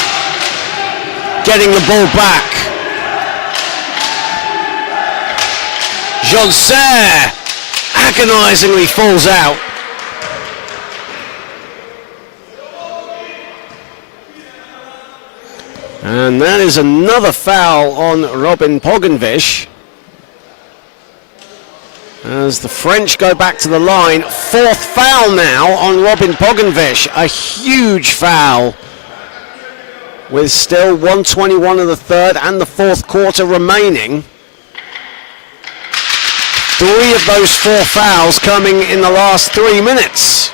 getting the ball back. Jonser agonizingly falls out. And that is another foul on Robin Pogenvish. As the French go back to the line, fourth foul now on Robin Pogenvish. A huge foul. With still 1:21 of the third and the fourth quarter remaining. 3 of those 4 fouls coming in the last 3 minutes.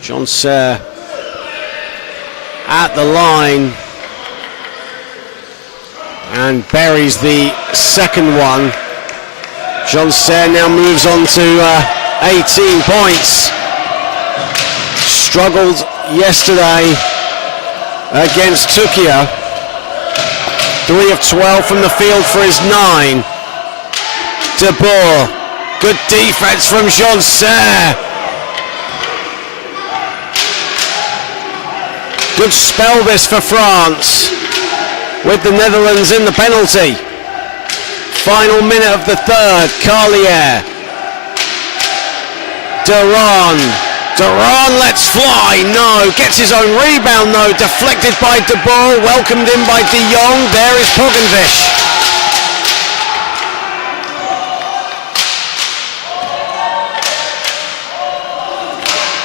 Jonser at the line and buries the second one. Jonser now moves on to 18 points. Struggled yesterday against Tukia. 3 of 12 from the field for his 9. De Boer, good defense from Jonser. Good spell this for France, with the Netherlands in the penalty. Final minute of the third, Carlier. Duran lets fly, no. Gets his own rebound, no. Deflected by De Boer, welcomed in by De Jong. There is Pogenvish.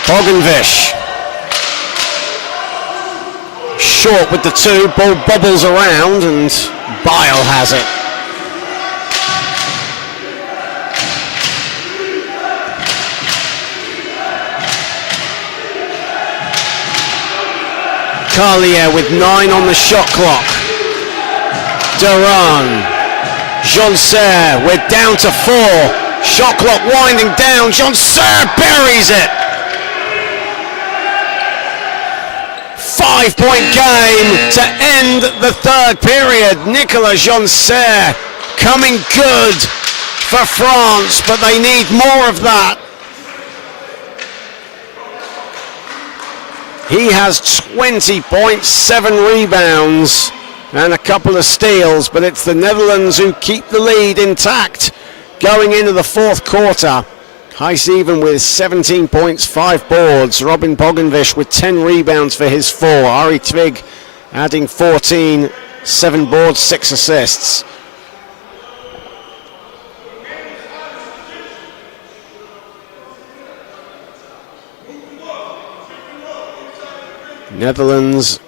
Pogenvish. Short with the 2, ball bobbles around and Bile has it. Carlier with 9 on the shot clock. Duran. Jonser, we're down to 4. Shot clock winding down. Jonser buries it. 5-point game to end the third period. Nicolas Jonser coming good for France, but they need more of that. He has 20 points, 7 rebounds, and a couple of steals, but it's the Netherlands who keep the lead intact going into the fourth quarter. Heis even with 17 points, 5 boards. Robin Pogenvish with 10 rebounds for his 4. Ari Tvig adding 14, 7 boards, 6 assists. Netherlands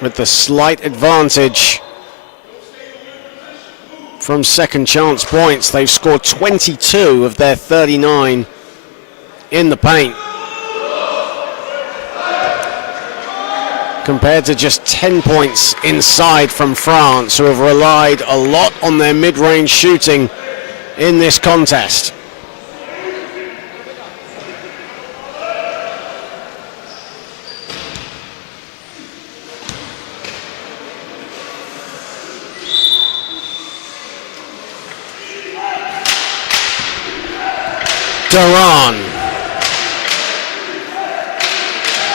with the slight advantage from second chance points. They've scored 22 of their 39 in the paint, compared to just 10 points inside from France, who have relied a lot on their mid-range shooting in this contest.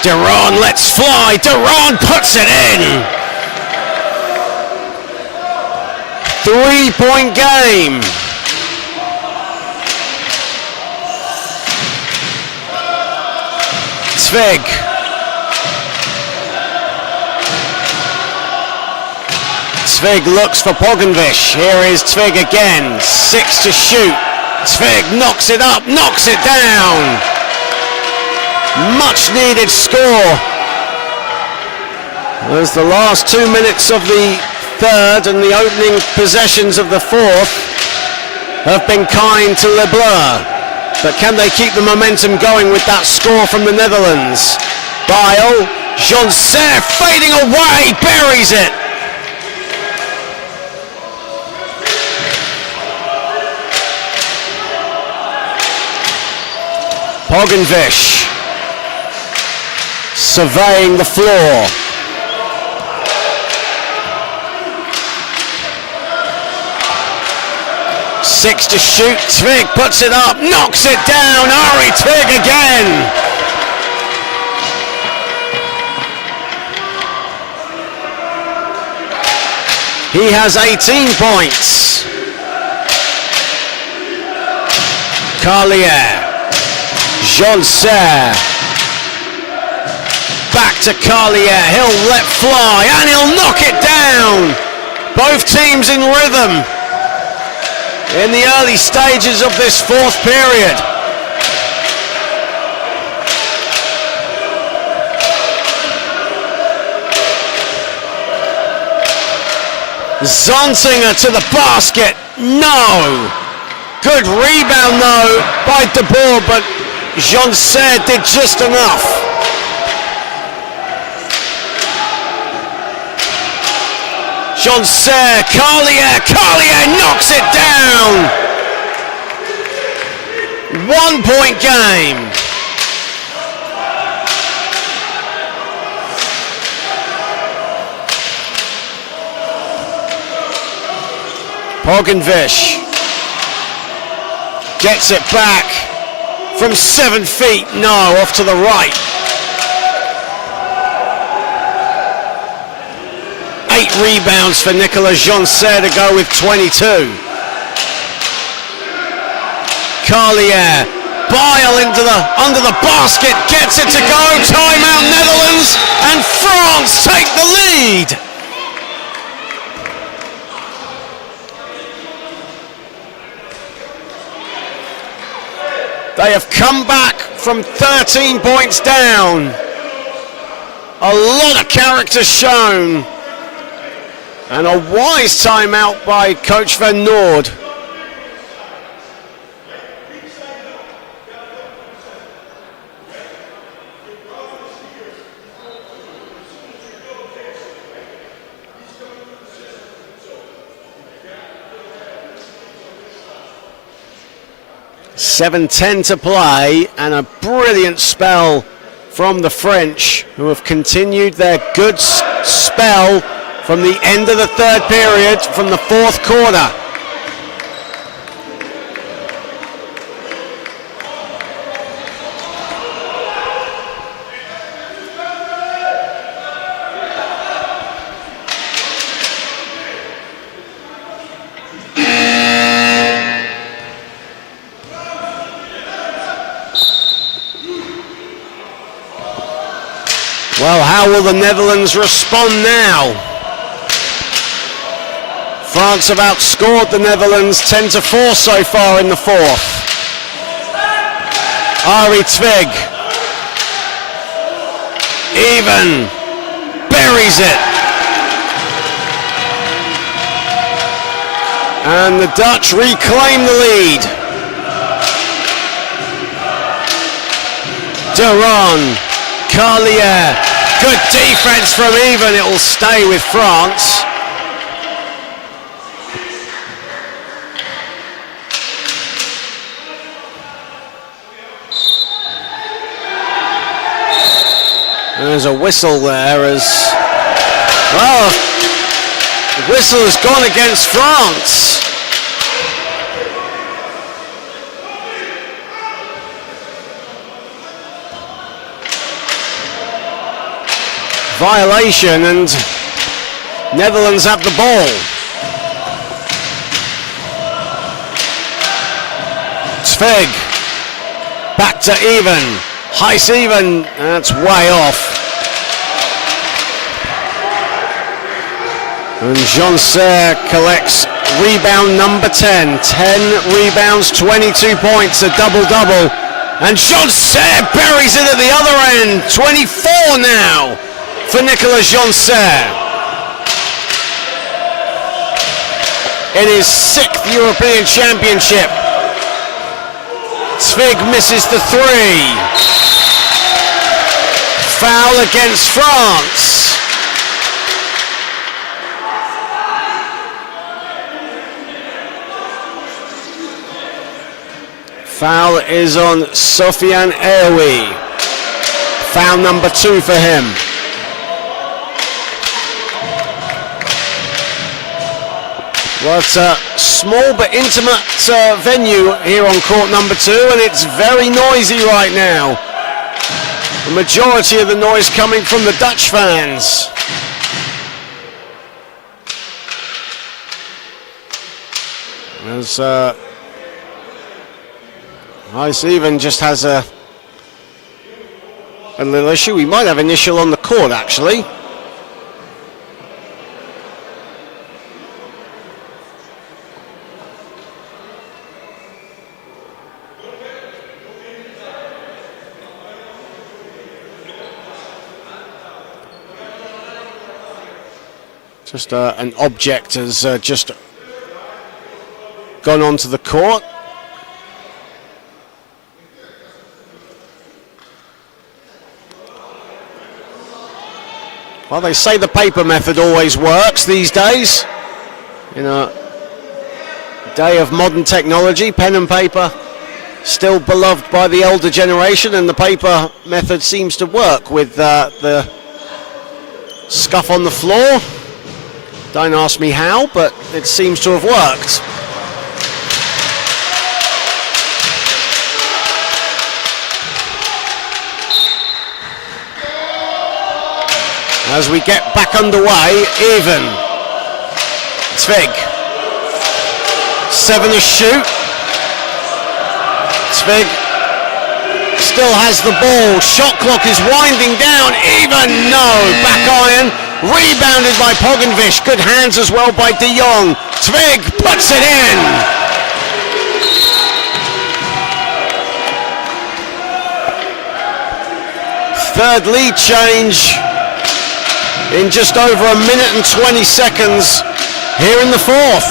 Duran lets fly. Duran puts it in. 3-point game. Tvig. Tvig looks for Pogenvish. Here is Tvig again. 6 to shoot. Tvig knocks it up, knocks it down. Much needed score. As the last 2 minutes of the third and the opening possessions of the fourth have been kind to Le Bleu. But can they keep the momentum going with that score from the Netherlands? Bile, Jonser fading away, buries it. Pogenvish surveying the floor. Six to shoot. Tvig puts it up, knocks it down. Ari Tvig again. He has 18 points. Carlier. Joncer. Back to Carlier. He'll let fly and he'll knock it down. Both teams in rhythm in the early stages of this fourth period. Zonsinger to the basket. No. Good rebound though by De Boer, but Joncer did just enough. Joncer, Carlier knocks it down. 1 point game. Poginvish gets it back from 7 feet. No, off to the right. 8 rebounds for Nicolas Joncer to go with 22. Carlier, Bile under the basket, gets it to go. Timeout Netherlands, and France take the lead. They have come back from 13 points down. A lot of character shown. And a wise timeout by Coach Van Noord. .7:10 to play, and a brilliant spell from the French, who have continued their good spell from the end of the third period, from the fourth quarter. Well, how will the Netherlands respond now? France have outscored the Netherlands 10-4 so far in the fourth. Ari Tvig. Even buries it. And the Dutch reclaim the lead. Duran, Carlier, good defense from Even, it will stay with France. There's a whistle there as, well, the whistle has gone against France. Violation, and Netherlands have the ball. Tvig, back to Even. Heis Even, that's way off. And Joncer collects rebound number 10. 10 rebounds, 22 points, a double-double. And Joncer buries it at the other end. 24 now for Nicolas Joncer. In his 6th European Championship. Tvig misses the 3. Foul against France. Foul is on Sofiane Aoui. Foul number 2 for him. Well, it's a small but intimate venue here on court number 2, and it's very noisy right now. The majority of the noise coming from the Dutch fans. As Ice even just has a little issue. We might have initial on the court, actually. Just an object has just gone onto the court. Well, they say the paper method always works these days. In a day of modern technology, pen and paper still beloved by the older generation, and the paper method seems to work with the scuff on the floor. Don't ask me how, but it seems to have worked. As we get back underway, even. Tvig. 7 to shoot. Tvig still has the ball. Shot clock is winding down. Even, no. Back iron. Rebounded by Pogoncic. Good hands as well by De Jong. Tvig puts it in. Third lead change in just over a minute and 20 seconds here in the fourth.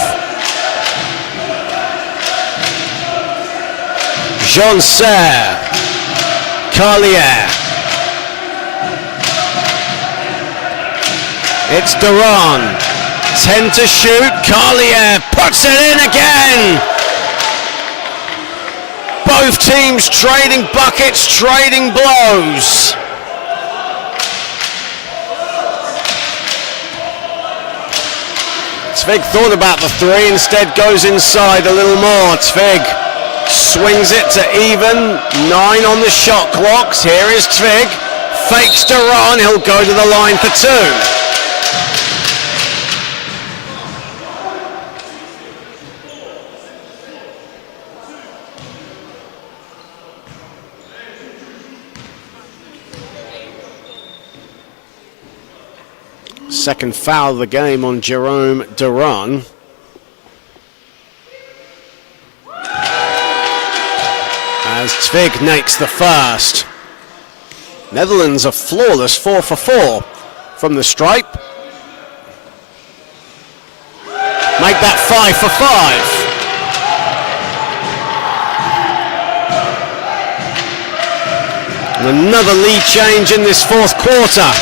Jean-Serre, Carlier. It's Duran, 10 to shoot. Carlier puts it in again. Both teams trading buckets, trading blows. Tvig thought about the three, instead goes inside a little more. Tvig swings it to even, 9 on the shot clocks. Here is Tvig, fakes Duran, he'll go to the line for 2. Second foul of the game on Jerome Duran. As Tvig nakes the first. Netherlands are flawless, 4 for 4 from the stripe. Make that 5 for 5. And another lead change in this fourth quarter,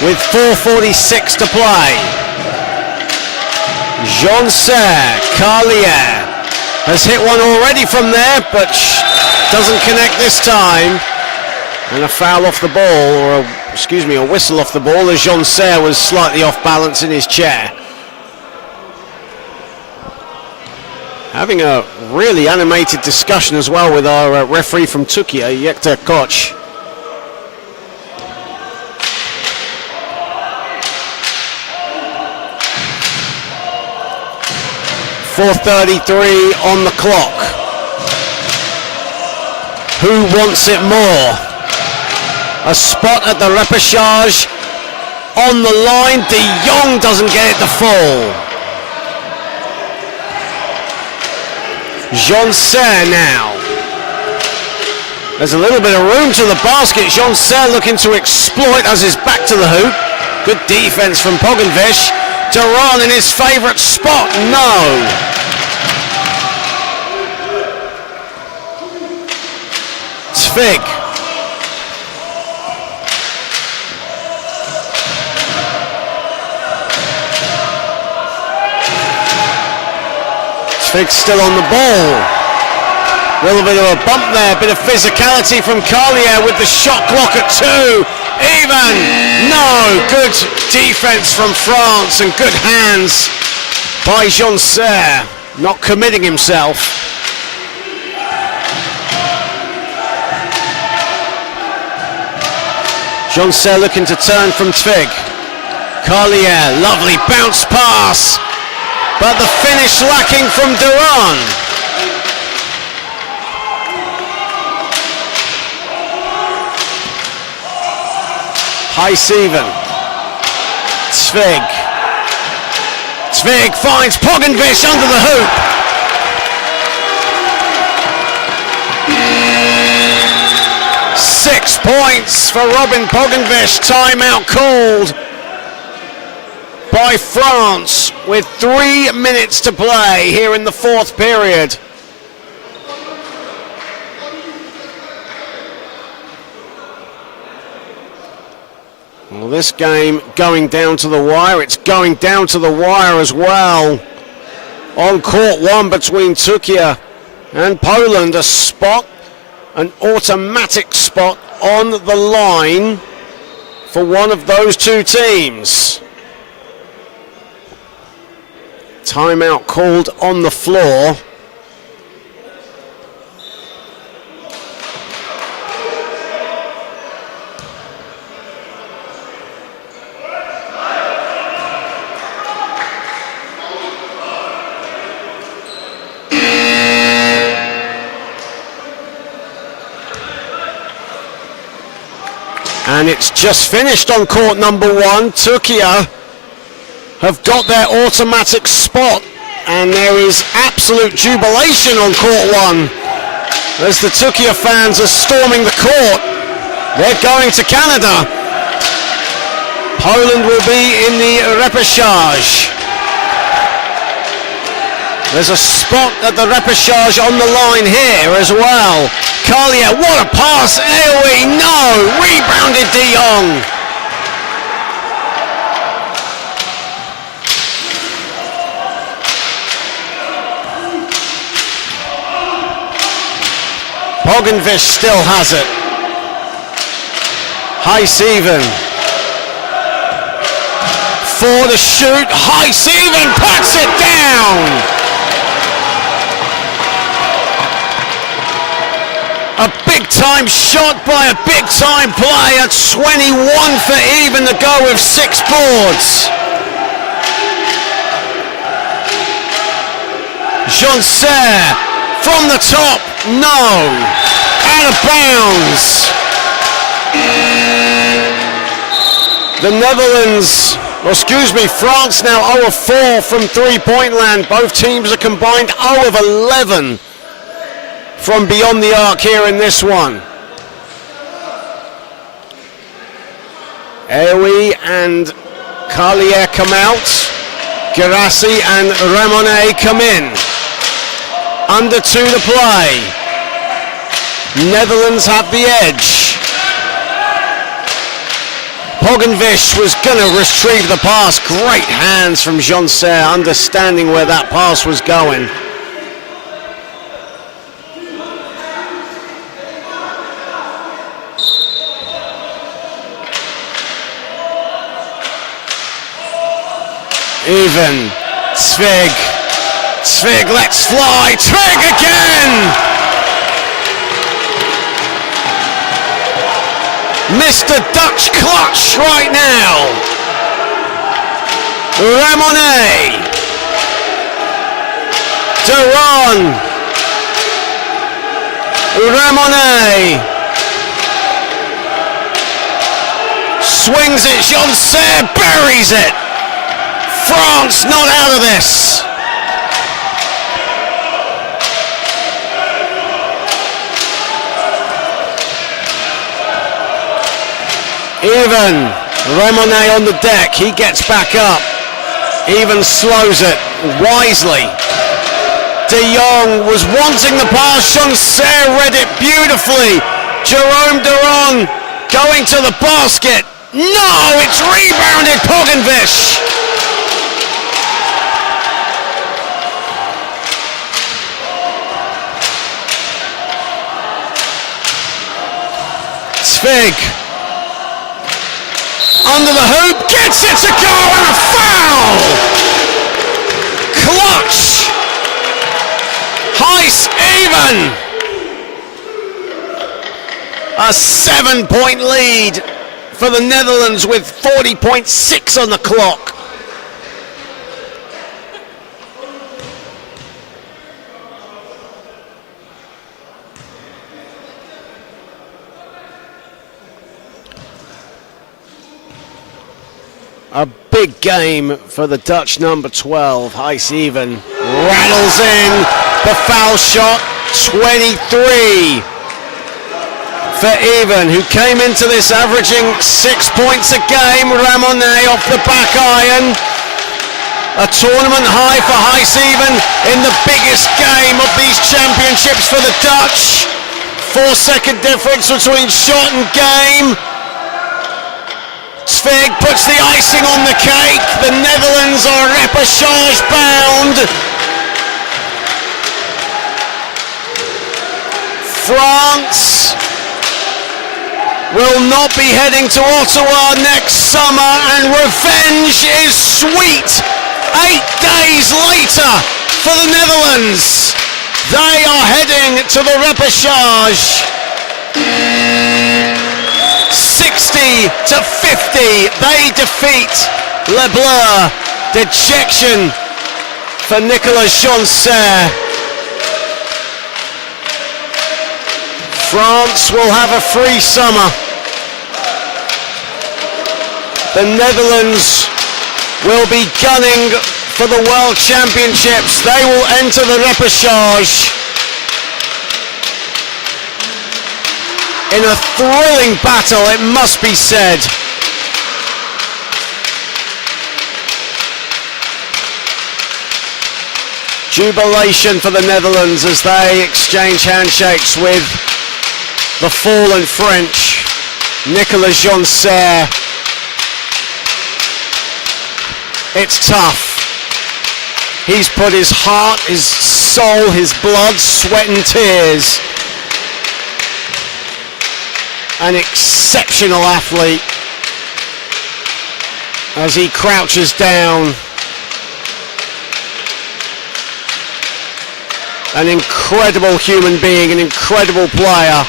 with 4:46 to play. Jean-Serre, Carlier has hit one already from there, but doesn't connect this time. And a foul off the ball, or a whistle off the ball, as Jean-Serre was slightly off balance in his chair. Having a really animated discussion as well with our referee from Turkey, Yekta Koç. 4:33 on the clock. Who wants it more? A spot at the repêchage on the line. De Jong doesn't get it to fall. Jean-Serre now. There's a little bit of room to the basket. Jean-Serre looking to exploit as his back to the hoop. Good defense from Pogoncic. Duran in his favourite spot. No. Tvig. Tvig still on the ball. A little bit of a bump there, a bit of physicality from Carlier with the shot clock at 2. Even, no, good defense from France and good hands by Jean-Serre, not committing himself. Jean-Serre looking to turn from Tvig. Carlier, lovely bounce pass. but the finish lacking from Duran. Heisiven. Zvig. Zvig finds Pogenvish under the hoop. Six points for Robin Pogenvish. Timeout called by France with 3 minutes to play here in the fourth period. Well, this game going down to the wire. It's going down to the wire as well. On court one between Turkey and Poland, a spot, an automatic spot on the line for one of those two teams. Timeout called on the floor. And it's just finished on court number one. Turkey have got their automatic spot, and there is absolute jubilation on court one as the Turkey fans are storming the court. They're going to Canada. Poland will be in the repechage. There's a spot at the repechage on the line here as well. Carlier, what a pass! AOE, no! Rebounded De Jong. Pogenvish still has it. Heisiven. For the shoot, Heisiven puts it down! A big-time shot by a big-time player. 21 for even to go with 6 boards. Jonser from the top. No. Out of bounds. The Netherlands, or excuse me, France now 0 of 4 from three-point land. Both teams are combined 0 of 11. From beyond the arc here in this one. Aoui and Carlier come out. Gerassi and Ramonet come in. Under 2 to play. Netherlands have the edge. Pogenvish was going to retrieve the pass. Great hands from Jonser, understanding where that pass was going. Even. Zvig. Zvig lets fly. Zvig again! Mr. Dutch clutch right now. Ramonet. Duran. Ramonet. Swings it. Jonser buries it. France not out of this. Even. Ramonet on the deck. He gets back up. Even slows it wisely. De Jong was wanting the pass. Jonser read it beautifully. Jerome Duran going to the basket. No, it's rebounded Pogenvish. Zvig under the hoop, gets it to go, and a foul! Clutch! Heisiven! A 7-point lead for the Netherlands with 40.6 on the clock. A big game for the Dutch number 12, Heijs-Even. Rattles in the foul shot, 23 for Even, who came into this averaging 6 points a game. Ramonet off the back iron. A tournament high for Heijs-Even in the biggest game of these championships for the Dutch. 4-second difference between shot and game. Svig puts the icing on the cake. The Netherlands are repechage bound. France will not be heading to Ottawa next summer, and revenge is sweet. 8 days later for the Netherlands. They are heading to the repechage. 60-50, they defeat Le Bleu. Dejection for Nicolas Jeanser. France will have a free summer. The Netherlands will be gunning for the World Championships. They will enter the repechage in a thrilling battle, it must be said. Jubilation for the Netherlands as they exchange handshakes with the fallen French, Nicolas Jeanser. It's tough. He's put his heart, his soul, his blood, sweat and tears. An exceptional athlete as he crouches down. An incredible human being, an incredible player.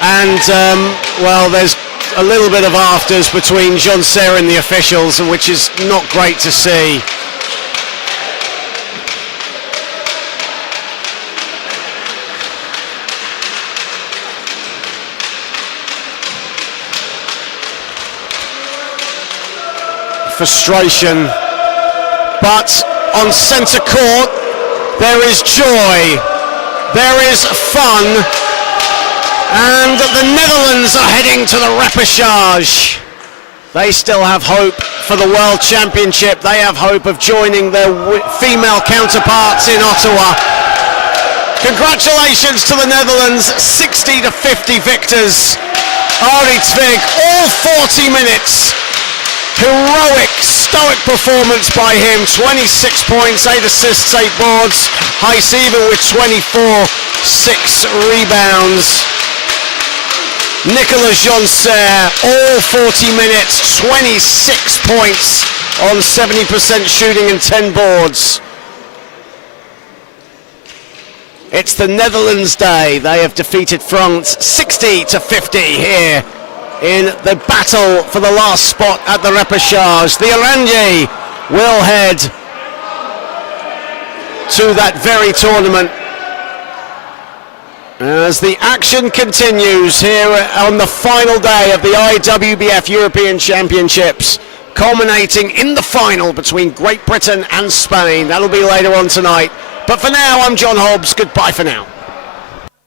And, well, there's a little bit of afters between Jeanser and the officials, which is not great to see. Frustration, but on centre court there is joy, there is fun, and the Netherlands are heading to the repechage. They still have hope for the World Championship. They have hope of joining their female counterparts in Ottawa. Congratulations to the Netherlands, 60-50 victors. Arie Tvig, all 40 minutes. Heroic, stoic performance by him. 26 points, 8 assists, 8 boards. Heijs-Even with 24, 6 rebounds. Nicolas Jeanser, all 40 minutes, 26 points on 70% shooting and 10 boards. It's the Netherlands' day. They have defeated France 60-50 here in the battle for the last spot at the repechage. The Oranje will head to that very tournament as the action continues here on the final day of the IWBF European Championships, culminating in the final between Great Britain and Spain. That'll be later on tonight. But for now, I'm John Hobbs. Goodbye for now.